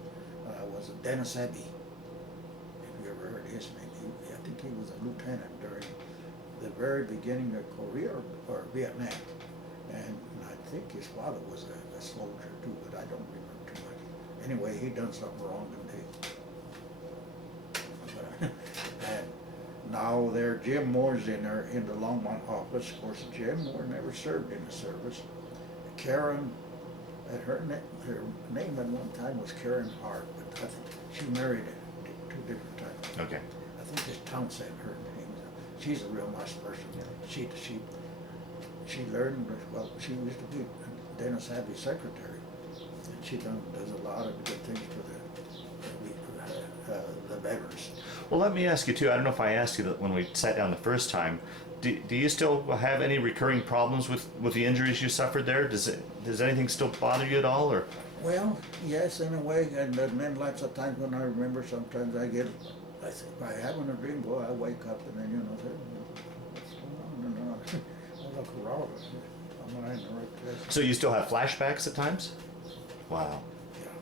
was a Dennis Abbey. Have you ever heard his name? I think he was a lieutenant during the very beginning of Korea or Vietnam. And I think his father was a soldier too, but I don't remember too much. Anyway, he done something wrong and and now there, Jim Moore's in the Longmont office. Of course, Jim Moore never served in the service. Karen, her name at one time was Karen Hart, but I think she married at 2 different times. Okay. I think it's Townsend, her name. She's a real nice person. She learned, well, she used to be Dennis Abbey's secretary, and she does a lot of good things for the veterans. Well, let me ask you too. I don't know if I asked you that when we sat down the first time. Do you still have any recurring problems with the injuries you suffered there? Does anything still bother you at all, or? Well, yes, in a way, and then lots of times when I remember, sometimes I think by having a dream, boy, I wake up and then what's going on? And I look around, am I in the right place? So you still have flashbacks at times? Wow. Yeah.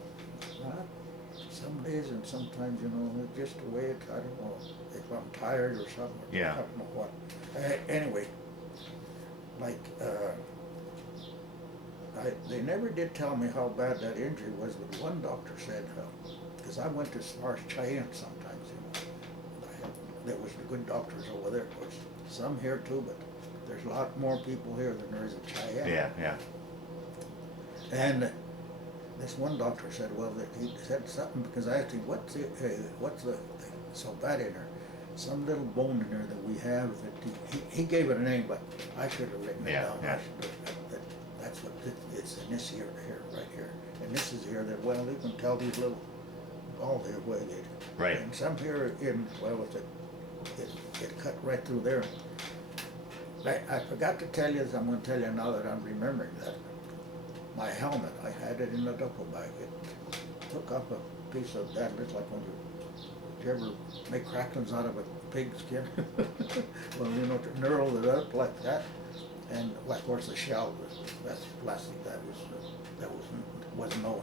Some days and sometimes, it's just the way I don't know if I'm tired or something. Yeah. I don't know what. Anyway, like, they never did tell me how bad that injury was, but one doctor said, because I went as far as Cheyenne sometimes, there was the good doctors over there, of course, some here too, but there's a lot more people here than there is in Cheyenne. Yeah. And this one doctor said, well, that he said something, because I asked him, what's the so bad in her? Some little bone in there that we have that he gave it a name, but I should have written it down. Yeah. That's what it's in this here, right here. And this is here that, well, you can tell these little ball here where they. Right. And some here it cut right through there. I forgot to tell you, I'm going to tell you now that I'm remembering that. My helmet, I had it in the duffel bag. It took up a piece of that. It's like when you ever make cracklings out of a pig skin? Well, to knurl it up like that. And well, of course the shell, that's plastic, that was no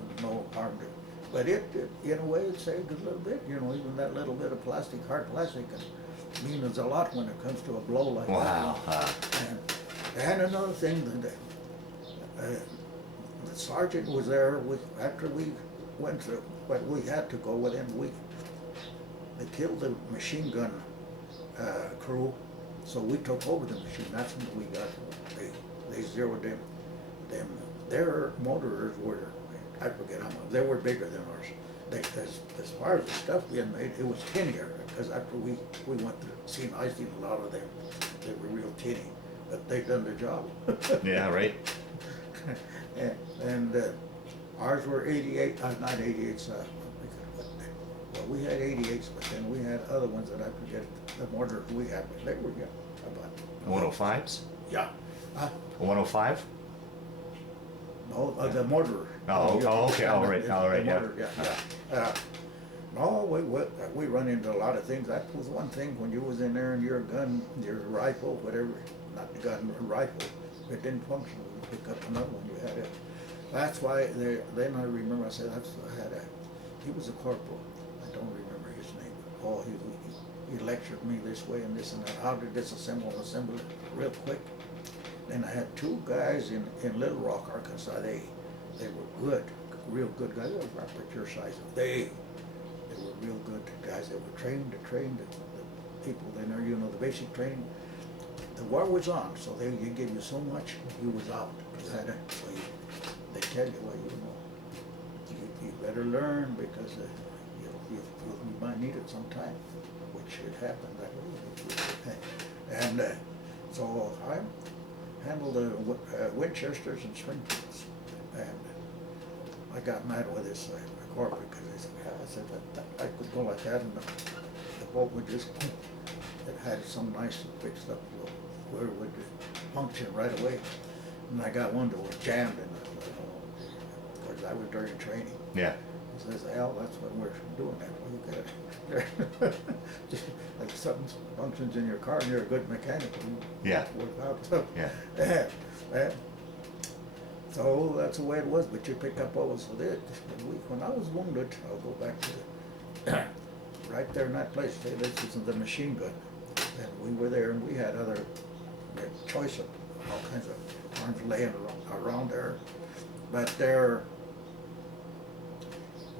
harm to it. But it, in a way, it saved a little bit, even that little bit of plastic, hard plastic, means a lot when it comes to a blow like wow. that. And another thing, the sergeant was there after we went through, but we had to go within a week. They killed the machine gun crew, so we took over the machine. That's when we got, they zeroed them. Their motors were, I forget how much, they were bigger than ours. As far as the stuff being made, it was tinnier, because after we went through, I seen a lot of them, they were real tinny, but they done their job. Yeah, right. and ours were 88, not 88s, Well, we had 88s, but then we had other ones that I forget the mortar we had, but they were, yeah, about. 105s? Yeah. A 105? No, the mortar. Oh, okay, all right, The yeah. mortar, yeah. No, we run into a lot of things. That was one thing when you was in there and your gun, your rifle, whatever, not the gun, the rifle, it didn't function. You pick up another one, you had it. That's why then I remember I said, he was a corporal. I don't remember his name. Oh, he lectured me this way and this and that. How to disassemble and assemble it real quick. Then I had two guys in Little Rock, Arkansas. They were good, real good guys. They were about your size. They were real good guys. They were trained to train the people in there. You know, the basic training. The war was on, so they give you so much. You was out. They tell you, well, you better learn because you might need it sometime, which it happened that way. And so I handled the Winchesters and Springfields, and I got mad with this corporal because I said that I could go like that, and the boat would just, it had some nice fixed up where it would function right away. And I got one that was jammed in because I was during training. Yeah. He says, Al, that's what we're doing that. Look at it. Just like something functions in your car and you're a good mechanic. Yeah. Work out. So, Yeah. so that's the way it was, but you pick up what was it. When I was wounded, I'll go back to right there in that place. This is the machine gun. And we were there and we had choice of all kinds of arms laying around there. But there,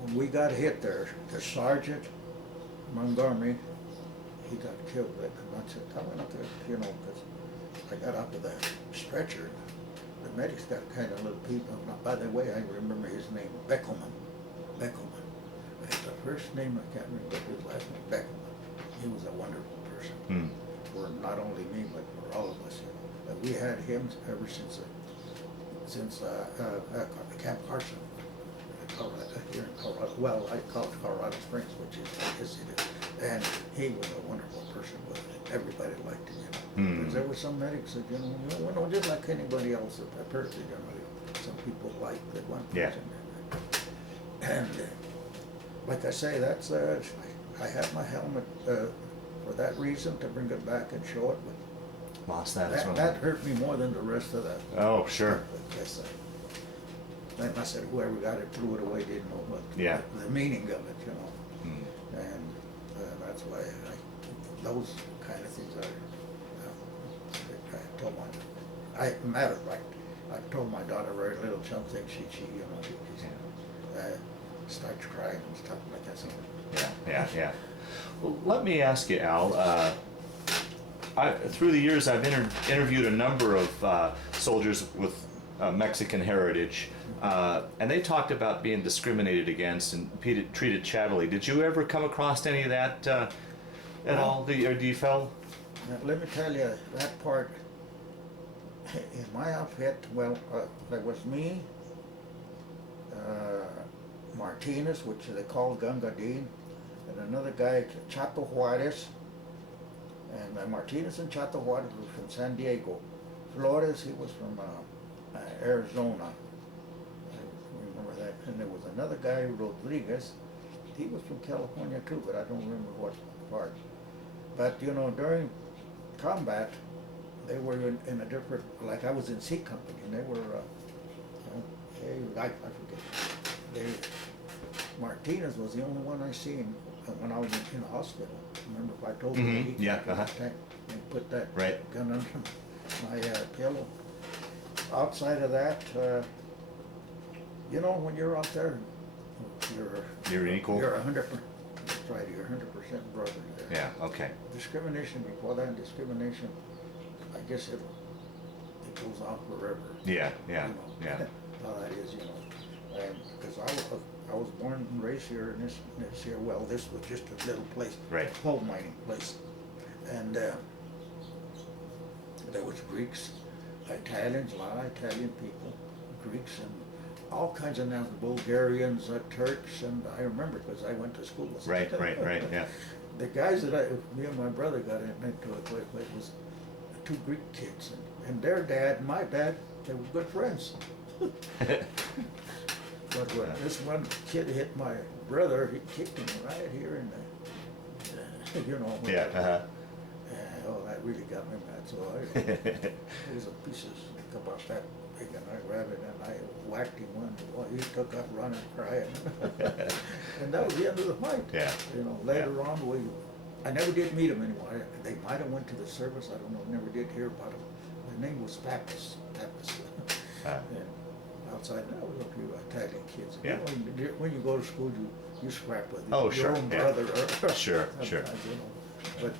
when we got hit there, the sergeant Montgomery, he got killed. And I went up there, because I got up to the stretcher. The medics got kind of little people. By the way, I remember his name, Beckelman. The first name I can't remember his last name, Beckelman. He was a wonderful person. For not only me, but for all of us. But we had him ever since Camp Carson, here in Colorado. Well, I call it Colorado Springs, which is it is. And he was a wonderful person. Everybody liked him, Because there were some medics that, just like anybody else, apparently, some people liked that one person. Yeah. And like I say, that's I had my helmet for that reason, to bring it back and show it. But Lost that as well. that hurt me more than the rest of that. Oh, sure. I said, whoever got it, threw it away, didn't know what the meaning of it, And that's why those kind of things I told matter of fact, I told my daughter very little something. She starts crying and stuff like that. So, Yeah. Well, let me ask you, Al. Through the years, I've interviewed a number of soldiers with Mexican heritage, and they talked about being discriminated against and treated shabbily. Did you ever come across any of that at all? Do you feel? Let me tell you, that part, in my outfit, there was me, Martinez, which they call Gangadin, and another guy, Chato Juarez. And Martinez and Chato Juarez was from San Diego. Flores, he was from Arizona. I remember that. And there was another guy, Rodriguez. He was from California too, but I don't remember what part. But during combat, they were in a different, like I was in C Company, and they were, I forget. Martinez was the only one I seen when I was in the hospital. Remember if I told you and put that gun under my pillow. Outside of that, when you're out there, you're an equal. You're 100%. That's right. You're 100% brother there. Yeah. Okay. Discrimination before that, discrimination. I guess it goes on forever. Yeah. How that is, and because I was born and raised here in this here. Well, this was just a little place, coal mining place, and there was Greeks, Italians, a lot of Italian people, Greeks, and all kinds of names, Bulgarians, Turks, and I remember because I went to school with them. Right, yeah. The guys that me and my brother got into it with was two Greek kids, and their dad and my dad, they were good friends. But when this one kid hit my brother, he kicked him right here in the, you know. Yeah, Oh, that really got me mad. So it was a piece of about that big, and I grabbed it and I whacked him one. Well, he took up running, crying, and that was the end of the fight. Yeah. You know, later on I never did meet him anymore. They might have went to the service. I don't know. Never did hear about him. His name was Pappas. And outside now, we look at Italian kids. Yeah. You know, when you go to school, you scrap with Oh, your sure, own yeah. brother. Or Sure. you know. But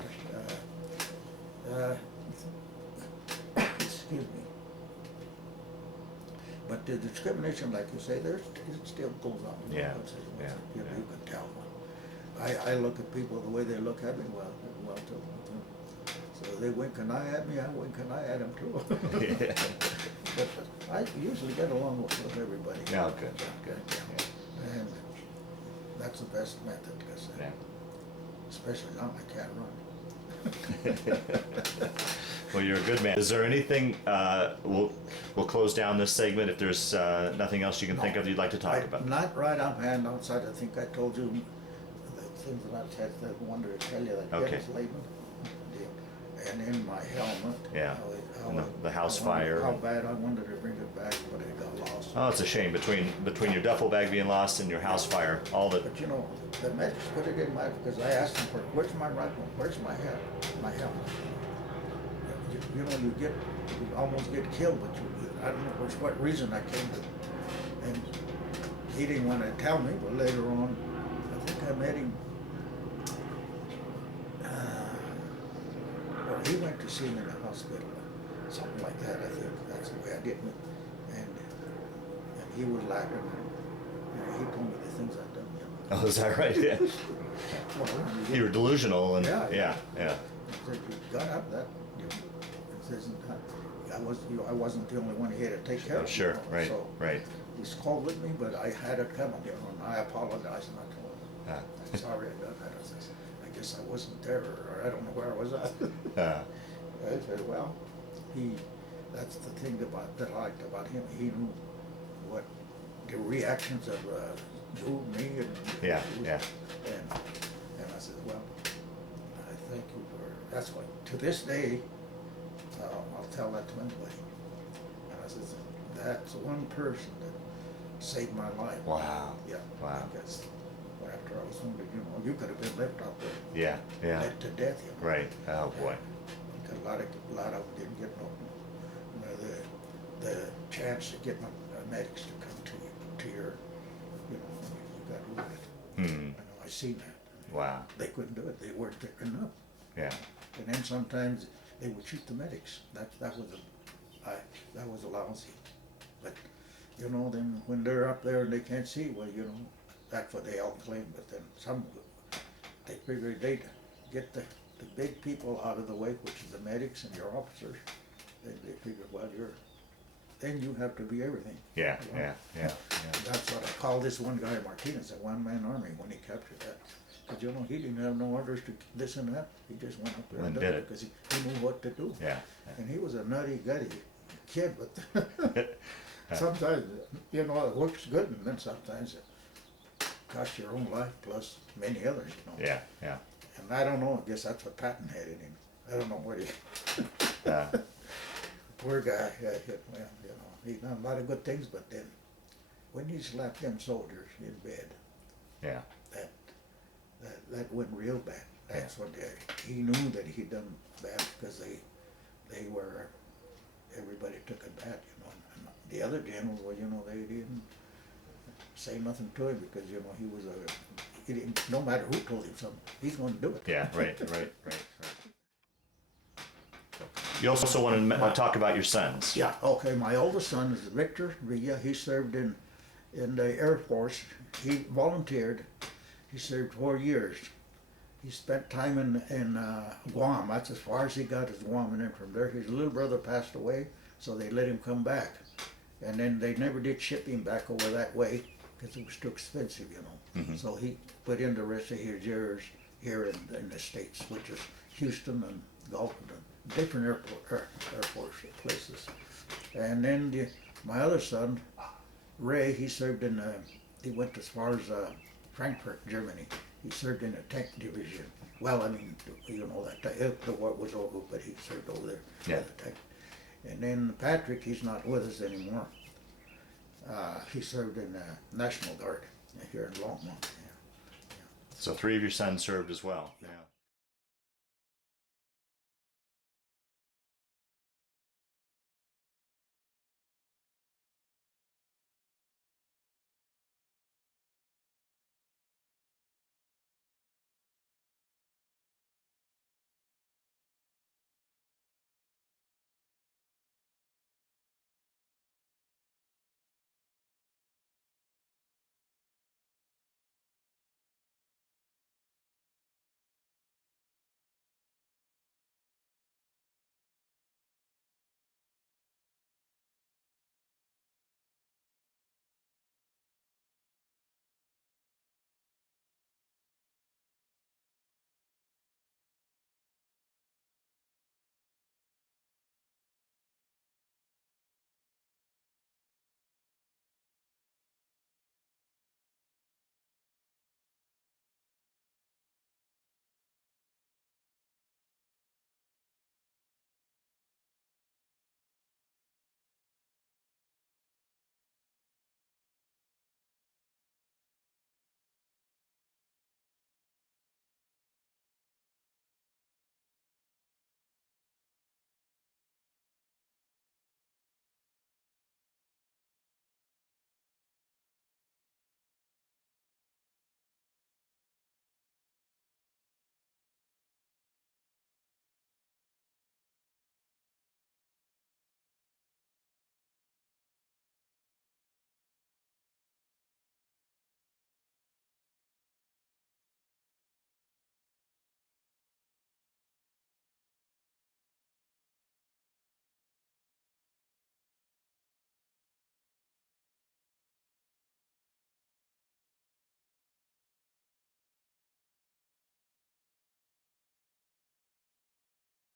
excuse me. But the discrimination, like you say, it still goes on. Yeah, You know, yeah. you can tell. I look at people the way they look at me. Well, so they wink an eye at me, I wink an eye at them too. Yeah. But I usually get along with everybody. Yeah, good. Yeah. And that's the best method, because Yeah. especially now I can't run. Well, you're a good man. Is there anything, we'll close down this segment if there's nothing else you can think of you'd like to talk about? Not right offhand outside. I think I told you the things that I had that wanted to tell you, that Okay. Dennis Laban deal. And in my helmet. Yeah. how And the house I wanted- fire. How bad I wanted to bring it back, but it got lost. Oh, it's a shame, between your duffel bag being lost and your house fire, all the, But you know, the medics put it in my, because I asked them for, where's my rifle, where's my helmet? You know, you almost get killed, but I don't know for what reason I came to. And he didn't want to tell me, but later on, I think I met him. Well, he went to see me in the hospital, something like that, I think. That's the way I did it. And he was laughing. He told me the things I'd done. You know. oh, is that right? Yeah. Well, You were delusional and, Yeah. yeah. He said, you got up that. He says, I wasn't the only one he had to take care Oh, of. sure, you know, right, so right. he scolded me, but I had it coming, you know, and I apologized and I told him, Ah. I'm sorry I done that. I guess I wasn't there, or I don't know where I was at. I said, well, that's the thing that I liked about him. He knew what the reactions of you, me, and Yeah. and I said, well, I thank you for, that's why, to this day, I'll tell that to anybody. And I said, that's one person that saved my life. Wow. Yeah. Wow. Because after I was wounded, you know, you could have been left out there. Yeah, yeah. Led to death, you know. Right. Oh, boy. Because a lot of them didn't get the chance to get medics to come to your, you know, you got wounded. Hmm. I know, I seen that. Wow. They couldn't do it. They weren't thick enough. Yeah. And then sometimes they would shoot the medics. That was lousy. But you know, then when they're up there and they can't see, well, you know, that's what they all claim. But then they figure they'd get the big people out of the way, which is the medics and your officers. They figure, well, then you have to be everything. Yeah, you know? yeah. That's what I call this one guy Martinez, a one-man army, when he captured that. Because, you know, he didn't have no orders to this and that. He just went up there and did it because he knew what to do. Yeah. And he was a nutty-gutty kid, but sometimes, you know, it looks good, and then sometimes it costs your own life plus many others, you know. Yeah. And I don't know, I guess that's what Patton had in him. I don't know what he... Poor guy, well, you know, he done a lot of good things, but then when he slapped them soldiers in bed, Yeah. that went real bad. That's what he knew that he'd done bad because they were, everybody took it bad, you know. And the other generals, well, you know, they didn't say nothing to him because, you know, he didn't, no matter who told him something, he's going to do it. Yeah, right. You also want to talk about your sons. Yeah, okay, my oldest son is Victor Villa. He served in the Air Force. He volunteered. He served 4 years. He spent time in Guam. That's as far as he got, is Guam. And then from there, his little brother passed away, so they let him come back. And then they never did ship him back over that way because it was too expensive, you know. So he put in the rest of his years here in the States, which is Houston and Gulf, and different Air Force places. And then my other son, Ray, he served in, he went as far as Frankfurt, Germany. He served in a tank division. Well, I mean, you know, the war was over, but he served over there. Yeah. The tank. And then Patrick, he's not with us anymore. He served in the National Guard here in Longmont. Yeah. So 3 of your sons served as well. Yeah. Yeah.